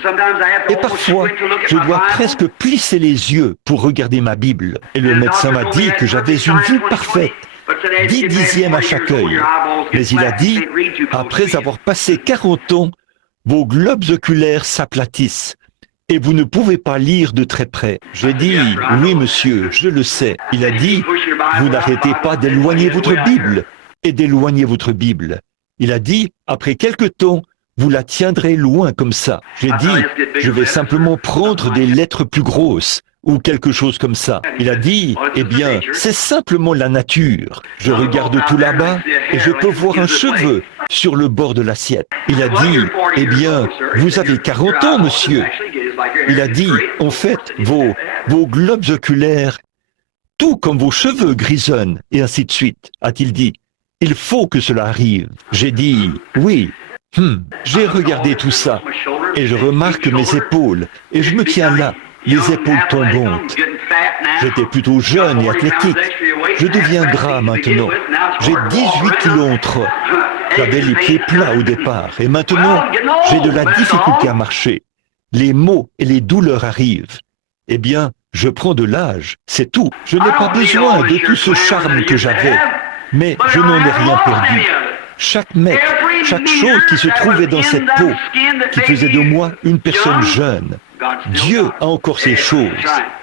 Et parfois, je dois presque plisser les yeux pour regarder ma Bible. Et le médecin m'a dit que j'avais une vue parfaite. 10 dixièmes à chaque œil. Mais il a dit, après avoir passé 40 ans, vos globes oculaires s'aplatissent. Et vous ne pouvez pas lire de très près. J'ai dit, oui monsieur, je le sais. Il a dit, vous n'arrêtez pas d'éloigner votre Bible et d'éloigner votre Bible. Il a dit, après quelque temps, vous la tiendrez loin comme ça. J'ai dit, je vais simplement prendre des lettres plus grosses ou quelque chose comme ça. Il a dit, eh bien, c'est simplement la nature. Je regarde tout là-bas et je peux voir un cheveu sur le bord de l'assiette. Il a dit, eh bien, vous avez 40 ans, monsieur. Il a dit, en fait, vos globes oculaires, tout comme vos cheveux grisonnent, et ainsi de suite, a-t-il dit. Il faut que cela arrive. J'ai dit, oui. J'ai regardé tout ça, et je remarque mes épaules, et je me tiens là, les épaules tombantes. J'étais plutôt jeune et athlétique. Je deviens gras maintenant. J'ai 18 kilos entre eux. J'avais les pieds plats au départ, et maintenant, j'ai de la difficulté à marcher. Les maux et les douleurs arrivent. Eh bien, je prends de l'âge, c'est tout. Je n'ai pas besoin de tout ce charme que j'avais, mais je n'en ai rien perdu. Chaque mètre, chaque chose qui se trouvait dans cette peau, qui faisait de moi une personne jeune. Dieu a encore ces choses,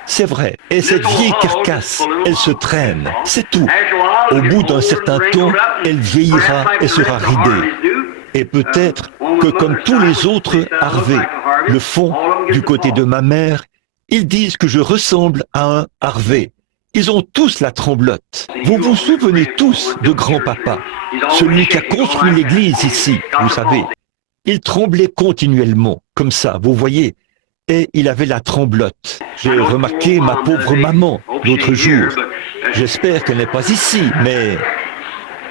c'est vrai. Et cette vieille carcasse, elle se traîne, c'est tout. Au bout d'un certain temps, elle vieillira et sera ridée. Et peut-être que comme tous les autres Harvey le font du côté de ma mère, ils disent que je ressemble à un Harvey. Ils ont tous la tremblote. Vous vous souvenez tous de grand-papa, celui qui a construit l'église ici, vous savez. Il tremblait continuellement, comme ça, vous voyez. Et il avait la tremblote. J'ai remarqué ma pauvre maman l'autre jour. J'espère qu'elle n'est pas ici, mais...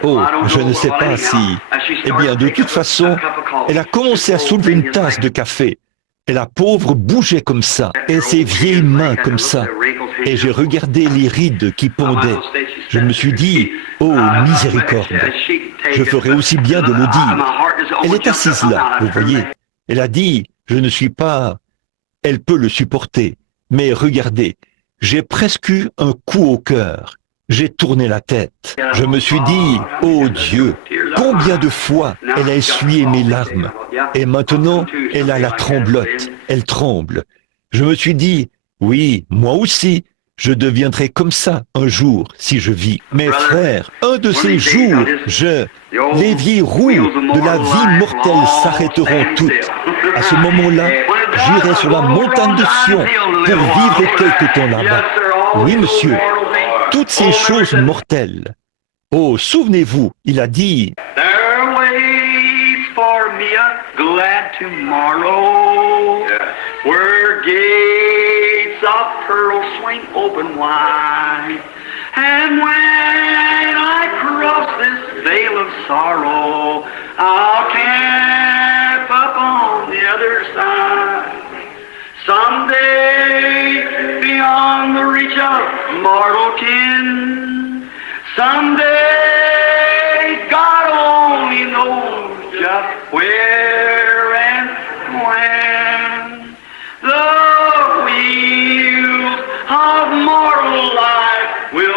Oh, je ne sais pas si... Eh bien, de toute façon, elle a commencé à soulever une tasse de café. Et la pauvre bougeait comme ça, et ses vieilles mains comme ça. Et j'ai regardé les rides qui pendaient. Je me suis dit, oh, miséricorde, je ferais aussi bien de le dire. Elle est assise là, vous voyez. Elle a dit, je ne suis pas... Elle peut le supporter. Mais regardez, j'ai presque eu un coup au cœur. J'ai tourné la tête. Je me suis dit, oh Dieu, combien de fois elle a essuyé mes larmes. Et maintenant, elle a la tremblote. Elle tremble. Je me suis dit, oui, moi aussi, je deviendrai comme ça un jour si je vis. Mes frères, un de ces jours, les vieilles roues de la vie mortelle s'arrêteront toutes. À ce moment-là, j'irai sur la montagne de Sion pour vivre quelque temps là-bas. Oui, monsieur. Toutes ces choses mortelles. Oh, souvenez-vous, il a dit, There waits for me a glad tomorrow, where gates of pearl swing open wide. And when I cross this veil of sorrow, I'll camp up on the other side. Someday, beyond the reach of mortal kin, someday, God only knows just where and when. The wheels of mortal life will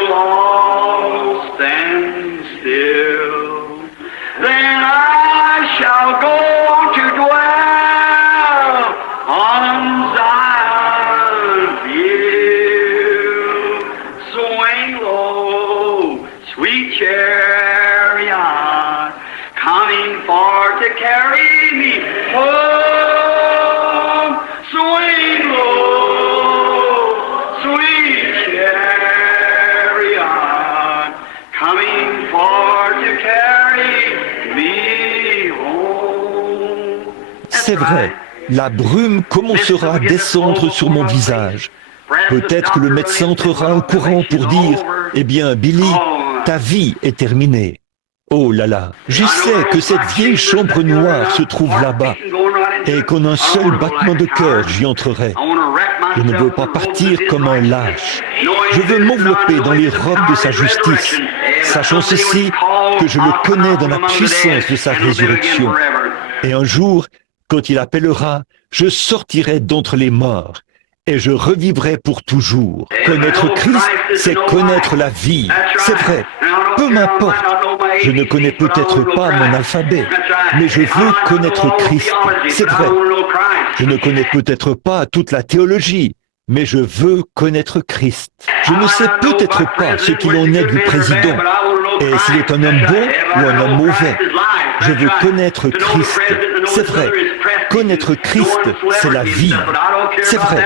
coming for to carry me home. C'est vrai, la brume commencera à descendre sur mon visage. Peut-être que le médecin entrera en courant pour dire « Eh bien, Billy, ta vie est terminée. » Oh là là, je sais que cette vieille chambre noire se trouve là-bas et qu'en un seul battement de cœur, j'y entrerai. Je ne veux pas partir comme un lâche. Je veux m'envelopper dans les robes de sa justice, sachant ceci, que je le connais dans la puissance de sa résurrection. Et un jour, quand il appellera, je sortirai d'entre les morts et je revivrai pour toujours. Connaître Christ, c'est connaître la vie. C'est vrai, peu m'importe. Je ne connais peut-être pas mon alphabet, mais je veux connaître Christ. C'est vrai. Je ne connais peut-être pas toute la théologie, mais je veux connaître Christ. Je ne sais peut-être pas ce qu'il en est du président, et s'il est un homme bon ou un homme mauvais. Je veux connaître Christ. C'est vrai. Connaître Christ, c'est la vie. C'est vrai.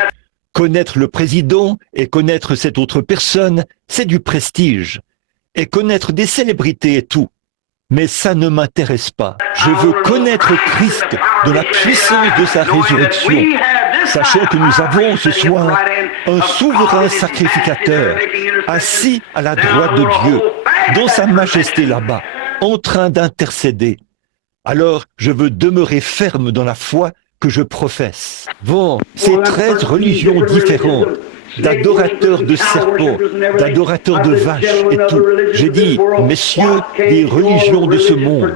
Connaître le président et connaître cette autre personne, c'est du prestige. Et connaître des célébrités et tout. Mais ça ne m'intéresse pas. Je veux connaître Christ de la puissance de sa résurrection, sachant que nous avons ce soir un souverain sacrificateur, assis à la droite de Dieu, dans sa majesté là-bas, en train d'intercéder. Alors, je veux demeurer ferme dans la foi que je professe. Bon, ces 13 religions différentes, d'adorateurs de serpents, d'adorateurs de vaches et tout. J'ai dit, messieurs, des religions de ce monde,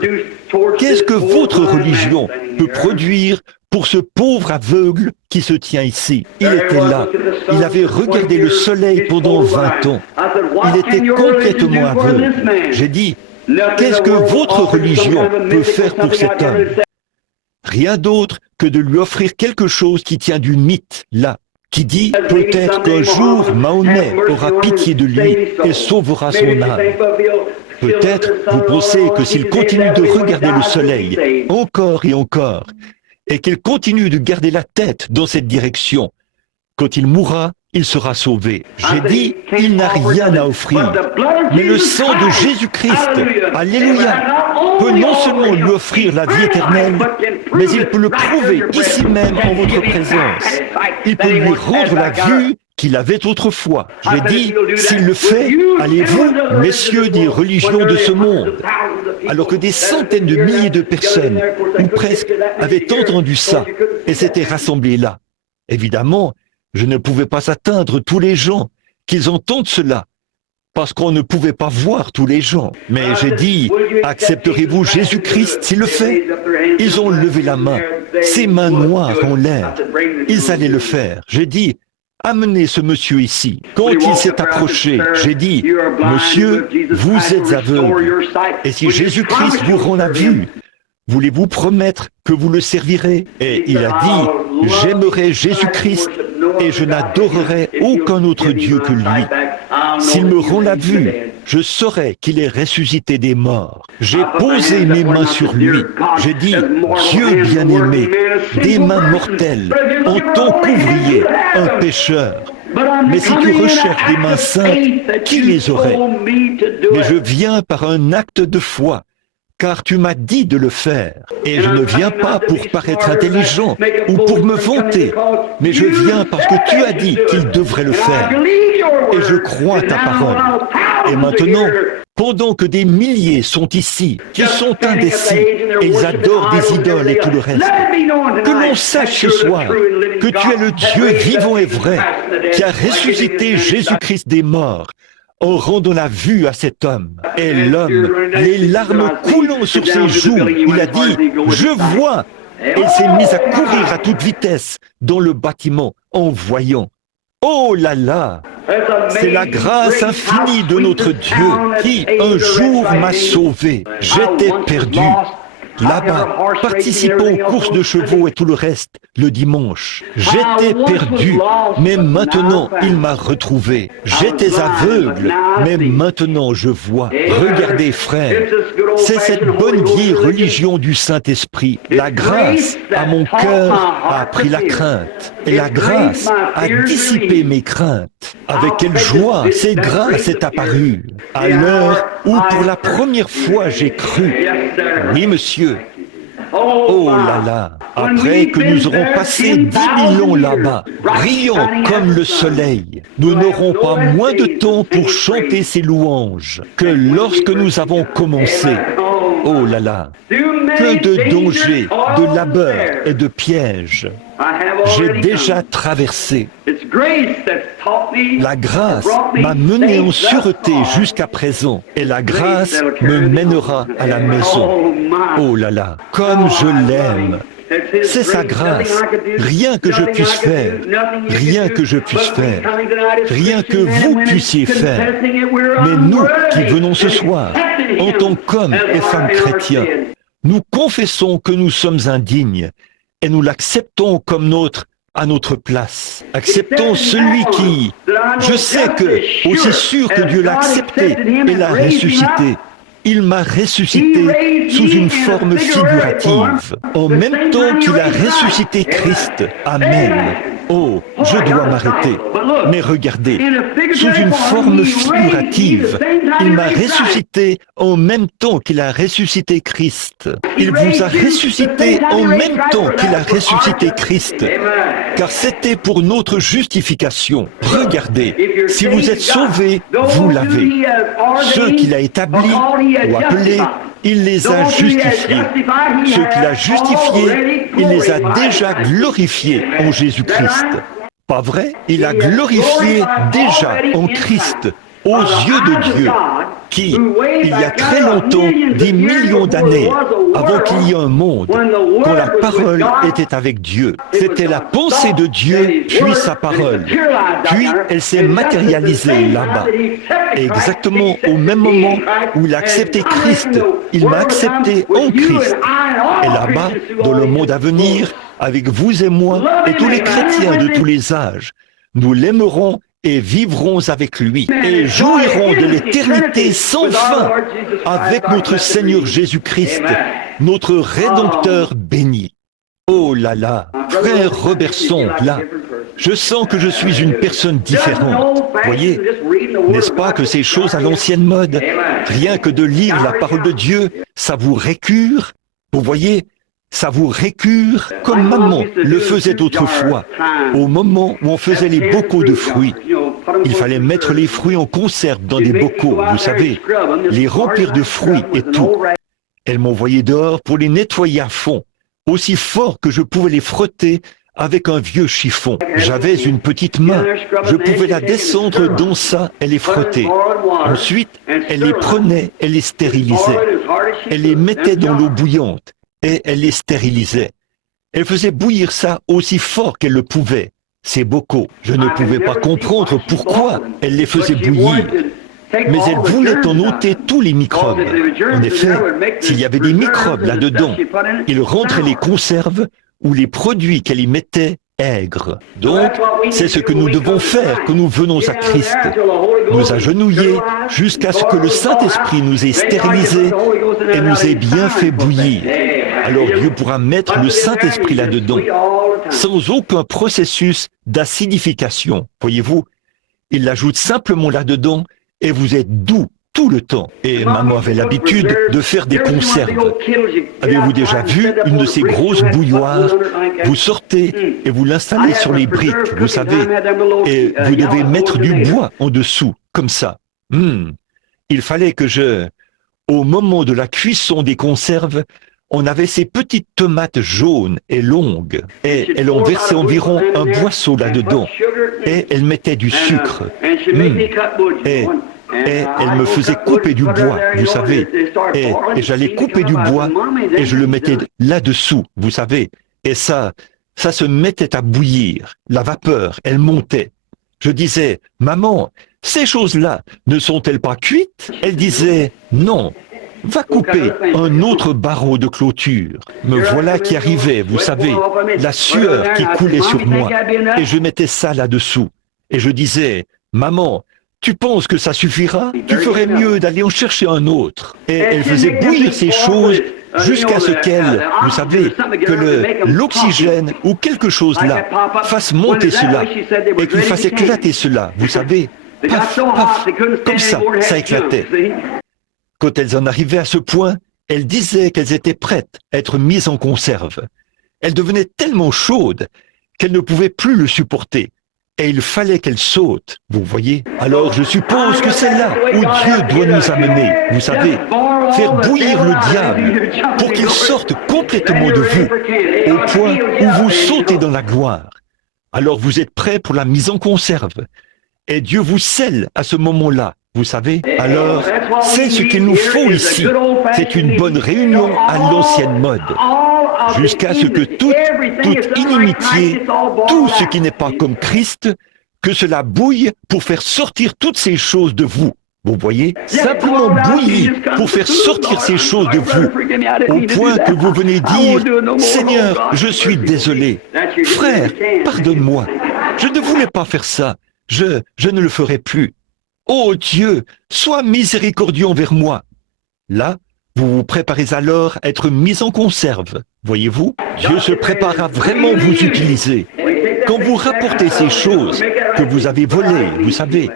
qu'est-ce que votre religion peut produire pour ce pauvre aveugle qui se tient ici? Il était là, il avait regardé le soleil pendant 20 ans, il était complètement aveugle. J'ai dit, qu'est-ce que votre religion peut faire pour cet homme? Rien d'autre que de lui offrir quelque chose qui tient du mythe, là, qui dit peut-être qu'un jour Mahomet aura pitié de lui et sauvera son âme. Peut-être vous pensez que s'il continue de regarder le soleil encore et encore, et qu'il continue de garder la tête dans cette direction, quand il mourra, il sera sauvé. J'ai dit, il n'a rien à offrir, mais le sang de Jésus-Christ, alléluia, peut non seulement lui offrir la vie éternelle, mais il peut le prouver ici même en votre présence. Il peut lui rendre la vue qu'il avait autrefois. J'ai dit, s'il le fait, allez-vous, messieurs des religions de ce monde, alors que des centaines de milliers de personnes, ou presque, avaient entendu ça et s'étaient rassemblées là. Évidemment, je ne pouvais pas atteindre tous les gens, qu'ils entendent cela, parce qu'on ne pouvait pas voir tous les gens. Mais j'ai dit, accepterez-vous Jésus-Christ s'il le fait? Ils ont levé la main, ses mains noires ont l'air. Ils allaient le faire. J'ai dit, amenez ce monsieur ici. Quand il s'est approché, j'ai dit, monsieur, vous êtes aveugle. Et si Jésus-Christ vous rend la vue, voulez-vous promettre que vous le servirez? Et il a dit, j'aimerai Jésus-Christ et je n'adorerai aucun autre Dieu que lui. S'il me rend la vue, je saurai qu'il est ressuscité des morts. J'ai posé mes mains sur lui. J'ai dit, Dieu bien-aimé, des mains mortelles, en tant qu'ouvrier, un pécheur. Mais si tu recherches des mains saintes, qui les aurait? Mais je viens par un acte de foi, car tu m'as dit de le faire. Et je ne viens pas pour paraître intelligent ou pour me vanter, mais je viens parce que tu as dit qu'il devrait le faire. Et je crois ta parole. Et maintenant, pendant que des milliers sont ici, qui sont indécis, et ils adorent des idoles et tout le reste, que l'on sache ce soir que tu es le Dieu vivant et vrai, qui a ressuscité Jésus-Christ des morts, en rendant la vue à cet homme. Et l'homme, les larmes coulant sur ses joues, il a dit, je vois. Et il s'est mis à courir à toute vitesse dans le bâtiment en voyant. Oh là là, c'est la grâce infinie de notre Dieu qui, un jour, m'a sauvé. J'étais perdu. Là-bas, participant aux courses de chevaux et tout le reste, le dimanche. J'étais perdu, mais maintenant il m'a retrouvé. J'étais aveugle, mais maintenant je vois. Regardez, frère, C'est cette bonne vieille religion du Saint-Esprit. La grâce à mon cœur a appris la crainte. Et la grâce a dissipé mes craintes. Avec quelle joie cette grâce est apparue. À l'heure où pour la première fois j'ai cru. Oui, monsieur. Oh là là, après que nous aurons passé 10 000 ans là-bas, brillant comme le soleil, nous n'aurons pas moins de temps pour chanter ses louanges que lorsque nous avons commencé. Oh là là, que de dangers, de labeurs et de pièges j'ai déjà traversé. La grâce m'a mené en sûreté jusqu'à présent et la grâce me mènera à la maison. Oh là là, comme je l'aime. C'est sa grâce. Rien que je puisse faire, rien que je puisse faire, rien que vous puissiez faire. Mais nous qui venons ce soir, en tant qu'hommes et femmes chrétiens, nous confessons que nous sommes indignes et nous l'acceptons comme à notre place. Acceptons celui qui, je sais que, aussi sûr que Dieu l'a accepté et l'a ressuscité, il m'a ressuscité sous une forme figurative, en même temps qu'il a ressuscité Christ. Amen. Oh, je dois m'arrêter. Mais regardez, sous une forme figurative, il m'a ressuscité en même temps qu'il a ressuscité Christ. Il vous a ressuscité en même temps qu'il a ressuscité Christ, car c'était pour notre justification. Regardez, si vous êtes sauvés, vous l'avez. Ceux qu'il a établis ou appelés, il les a justifiés. Ceux qu'il a justifiés, il les a déjà glorifiés en Jésus-Christ. Pas vrai? Il a glorifié déjà en Christ aux yeux de Dieu, qui, il y a très longtemps, des millions d'années, avant qu'il y ait un monde, quand la parole était avec Dieu. C'était la pensée de Dieu, puis sa parole. Puis elle s'est matérialisée là-bas. Exactement au même moment où il a accepté Christ, il m'a accepté en Christ. Et là-bas, dans le monde à venir, avec vous et moi, et tous les chrétiens de tous les âges, nous l'aimerons et vivrons avec lui, et jouirons de l'éternité sans fin avec notre Seigneur Jésus-Christ, notre Rédempteur béni. Oh là là, frère Robertson, là, je sens que je suis une personne différente. Voyez, n'est-ce pas que ces choses à l'ancienne mode, rien que de lire la parole de Dieu, ça vous récure? Vous voyez, ça vous récure comme maman le faisait autrefois, au moment où on faisait les bocaux de fruits. Il fallait mettre les fruits en conserve dans des bocaux, vous savez, les remplir de fruits et tout. Elle m'envoyait dehors pour les nettoyer à fond, aussi fort que je pouvais les frotter avec un vieux chiffon. J'avais une petite main, je pouvais la descendre dans ça et les frotter. Ensuite, elle les prenait et les stérilisait. Elle les mettait dans l'eau bouillante et elle les stérilisait. Elle faisait bouillir ça aussi fort qu'elle le pouvait. Ces bocaux, je ne pouvais pas comprendre pourquoi elle les faisait bouillir. Mais elle voulait en ôter tous les microbes. En effet, s'il y avait des microbes là-dedans, il rendrait les conserves ou les produits qu'elle y mettait aigres. Donc, c'est ce que nous devons faire quand nous venons à Christ. Nous agenouiller jusqu'à ce que le Saint-Esprit nous ait stérilisés et nous ait bien fait bouillir. Alors Dieu pourra mettre le Saint-Esprit là-dedans, sans aucun processus d'acidification. Voyez-vous, il l'ajoute simplement là-dedans et vous êtes doux tout le temps. Et maman avait l'habitude de faire des conserves. Avez-vous déjà vu une de ces grosses bouilloires? Vous sortez et vous l'installez sur les briques, vous savez, et vous devez mettre du bois en dessous, comme ça. Il fallait que au moment de la cuisson des conserves, on avait ces petites tomates jaunes et longues, et elle en versait environ un boisseau là-dedans, et elle mettait du sucre. Et elle me faisait couper du bois, vous savez, et j'allais couper du bois, et je le mettais là-dessous, vous savez, et ça se mettait à bouillir, la vapeur, elle montait. Je disais, maman, ces choses-là ne sont-elles pas cuites? Elle disait, non. Va couper un autre barreau de clôture. Me voilà qui arrivait, vous savez, la sueur qui coulait sur moi. Et je mettais ça là-dessous. Et je disais, maman, Tu penses que ça suffira? Tu ferais mieux d'aller en chercher un autre. Et elle faisait bouillir ces choses jusqu'à ce qu'elle, vous savez, que l'oxygène ou quelque chose là fasse monter cela et qu'il fasse éclater cela, vous savez. Paf, paf, comme ça éclatait. Quand elles en arrivaient à ce point, elles disaient qu'elles étaient prêtes à être mises en conserve. Elles devenaient tellement chaudes qu'elles ne pouvaient plus le supporter. Et il fallait qu'elles sautent, vous voyez. Alors je suppose que c'est là où Dieu doit nous amener, vous savez, faire bouillir le diable pour qu'il sorte complètement de vous, au point où vous sautez dans la gloire. Alors vous êtes prêts pour la mise en conserve. Et Dieu vous scelle à ce moment-là, vous savez. Alors, c'est ce qu'il nous faut ici. C'est une bonne réunion à l'ancienne mode. Jusqu'à ce que toute inimitié, tout ce qui n'est pas comme Christ, que cela bouille pour faire sortir toutes ces choses de vous. Vous voyez, simplement bouillir pour faire sortir ces choses de vous, au point que vous venez dire, « Seigneur, je suis désolé. Frère, pardonne-moi. Je ne voulais pas faire ça. Je ne le ferai plus. Oh Dieu, sois miséricordieux envers moi. » Là, vous vous préparez alors à être mis en conserve. Voyez-vous, Dieu se prépare à vraiment vous utiliser. Quand vous rapportez ces choses que vous avez volées, vous savez,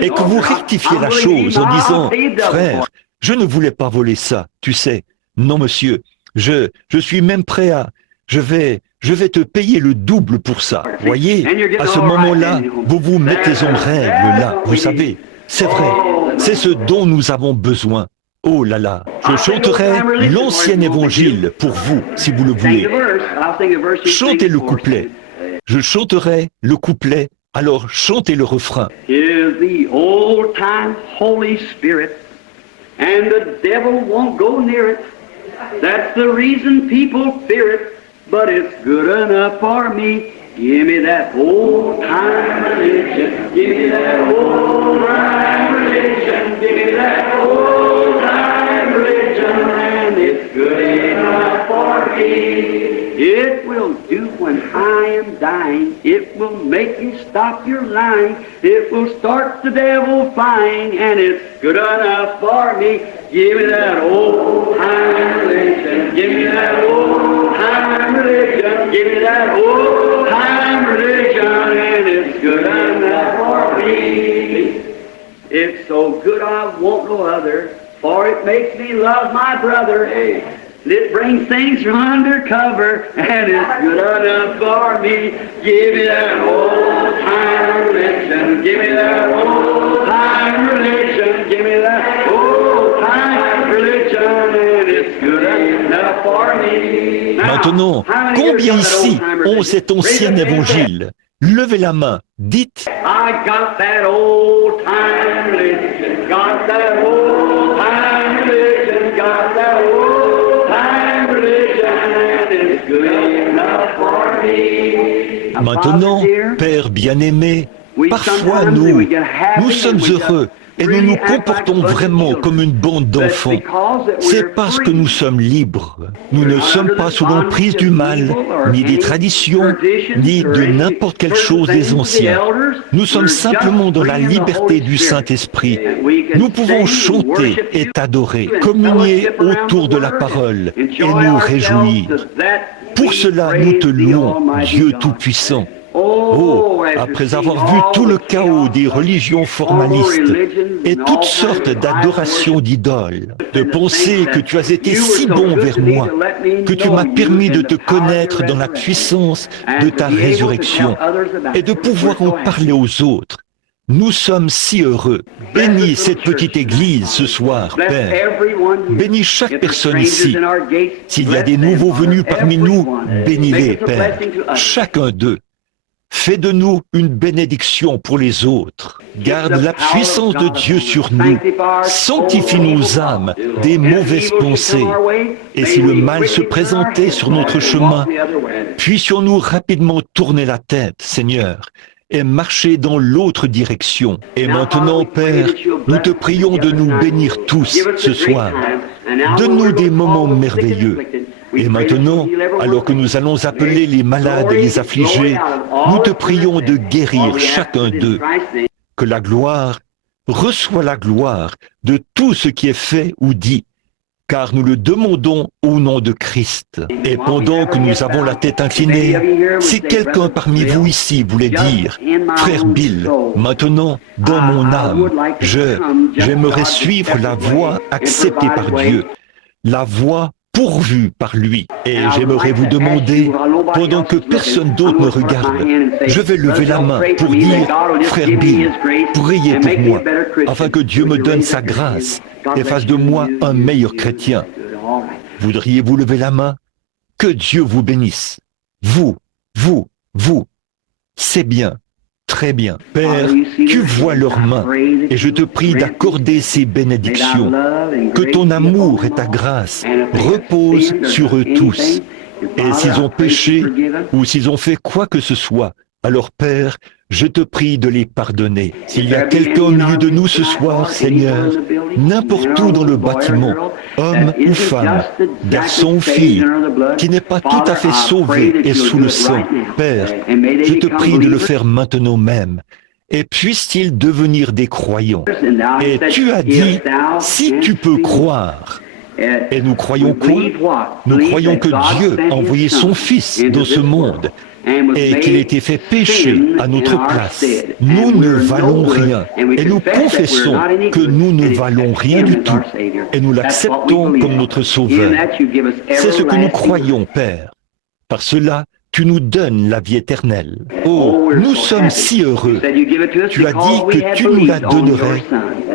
et que vous rectifiez la chose en disant, « Frère, je ne voulais pas voler ça, tu sais. Non, monsieur, je suis même prêt à... Je vais te payer le double pour ça. » Voyez, à ce moment-là, vous vous mettez en règle, là, vous savez. C'est vrai, c'est ce dont nous avons besoin. Oh là là, je chanterai l'ancien évangile pour vous, si vous le voulez. Chantez le couplet. Je chanterai le couplet, alors chantez le refrain. Is the old time Holy Spirit, and the devil won't go near it. That's the reason people fear it, but it's good enough for me. Give me that old time religion. Give me that old time religion. Give me that old time religion, and it's good enough for me. It will do when I am dying. It will make you stop your lying. It will start the devil flying, and it's good enough for me. Give me that old time religion. Give me that old time religion. Give me that old time religion, and it's good enough for me. It's so good I want no other, for it makes me love my brother. Hey. It brings things from undercover, and it's good enough for me. Give me that old time religion. Give me that old time religion. Give me that old time religion, and it's good enough for me. Maintenant, combien ici ont cet ancien évangile? Levez la main, dites. I got that old time religion. Got that old time religion. Got that old. Maintenant, Père bien-aimé, parfois nous sommes heureux et nous nous comportons vraiment comme une bande d'enfants. C'est parce que nous sommes libres. Nous ne sommes pas sous l'emprise du mal, ni des traditions, ni de n'importe quelle chose des anciens. Nous sommes simplement dans la liberté du Saint-Esprit. Nous pouvons chanter et t'adorer, communier autour de la parole et nous réjouir. Pour cela, nous te louons, Dieu Tout-Puissant. Oh, après avoir vu tout le chaos des religions formalistes et toutes sortes d'adorations d'idoles, de penser que tu as été si bon vers moi, que tu m'as permis de te connaître dans la puissance de ta résurrection et de pouvoir en parler aux autres. Nous sommes si heureux. Bénis cette petite église ce soir, Père. Bénis chaque personne ici. S'il y a des nouveaux venus parmi nous, bénis-les, Père. Chacun d'eux. Fais de nous une bénédiction pour les autres. Garde la puissance de Dieu sur nous. Sanctifie nos âmes des mauvaises pensées. Et si le mal se présentait sur notre chemin, puissions-nous rapidement tourner la tête, Seigneur, et marcher dans l'autre direction. Et maintenant, Père, nous te prions de nous bénir tous ce soir. Donne-nous des moments merveilleux. Et maintenant, alors que nous allons appeler les malades et les affligés, nous te prions de guérir chacun d'eux. Que la gloire reçois la gloire de tout ce qui est fait ou dit, car nous le demandons au nom de Christ. Et pendant que nous avons la tête inclinée, si quelqu'un parmi vous ici voulait dire, « Frère Bill, maintenant, dans mon âme, j'aimerais suivre la voie acceptée par Dieu, la voie pourvue par lui. Et j'aimerais vous demander, pendant que personne d'autre ne regarde, je vais lever la main pour dire, Frère Bill, priez pour moi, afin que Dieu me donne sa grâce et fasse de moi un meilleur chrétien. Voudriez-vous lever la main? Que Dieu vous bénisse. Vous. C'est bien. Très bien. Père, tu vois leurs mains et je te prie d'accorder ces bénédictions. Que ton amour et ta grâce reposent sur eux tous. Et s'ils ont péché ou s'ils ont fait quoi que ce soit, alors Père, je te prie de les pardonner. S'il y a quelqu'un au milieu de nous ce soir, Seigneur, n'importe où dans le bâtiment, homme ou femme, garçon ou fille, qui n'est pas tout à fait sauvé et sous le sang, Père, je te prie de le faire maintenant même. Et puisse-t-il devenir des croyants. Et tu as dit, si tu peux croire. Et nous croyons quoi? Nous croyons que Dieu a envoyé son Fils dans ce monde et qu'il a été fait pécher à notre place. Nous ne valons rien et nous confessons que nous ne valons rien du tout et nous l'acceptons comme notre Sauveur. C'est ce que nous croyons, Père. Par cela, tu nous donnes la vie éternelle. Oh, nous sommes si heureux. Tu as dit que tu nous la donnerais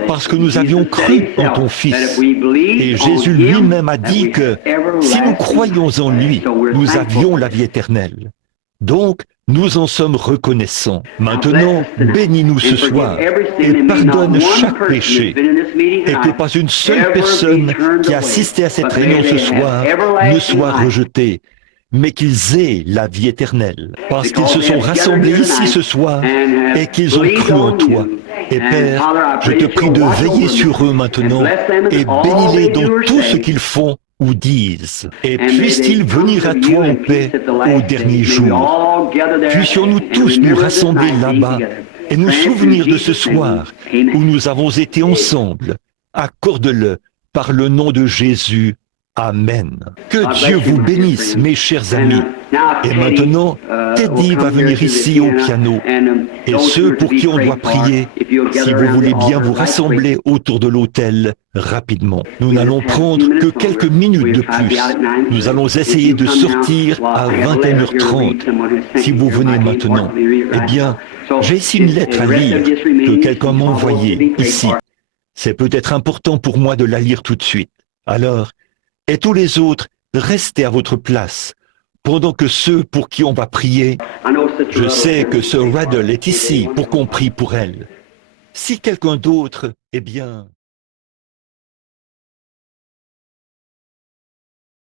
parce que nous avions cru en ton Fils. Et Jésus lui-même a dit que si nous croyons en lui, nous avions la vie éternelle. Donc, nous en sommes reconnaissants. Maintenant, bénis-nous ce soir et pardonne chaque péché. Et que pas une seule personne qui a assisté à cette réunion ce soir ne soit rejetée, mais qu'ils aient la vie éternelle, parce qu'ils se sont rassemblés ici ce soir et qu'ils ont cru en toi. Et Père, je te prie de veiller sur eux maintenant et bénis-les dans tout ce qu'ils font ou disent. Et puissent-ils venir à toi en paix au dernier jour. Puissions-nous tous nous rassembler là-bas et nous souvenir de ce soir où nous avons été ensemble. Accorde-le par le nom de Jésus. Amen. Que Dieu vous bénisse, mes chers amis. Et maintenant, Teddy va venir ici au piano. Et ceux pour qui on doit prier, si vous voulez bien vous rassembler autour de l'autel rapidement. Nous n'allons prendre que quelques minutes de plus. Nous allons essayer de sortir à 21h30. Si vous venez maintenant, eh bien, j'ai ici une lettre à lire que quelqu'un m'a envoyée ici. C'est peut-être important pour moi de la lire tout de suite. Alors, et tous les autres, restez à votre place, pendant que ceux pour qui on va prier, je sais que Sir Raddle est ici pour qu'on prie pour elle. Si quelqu'un d'autre, eh bien...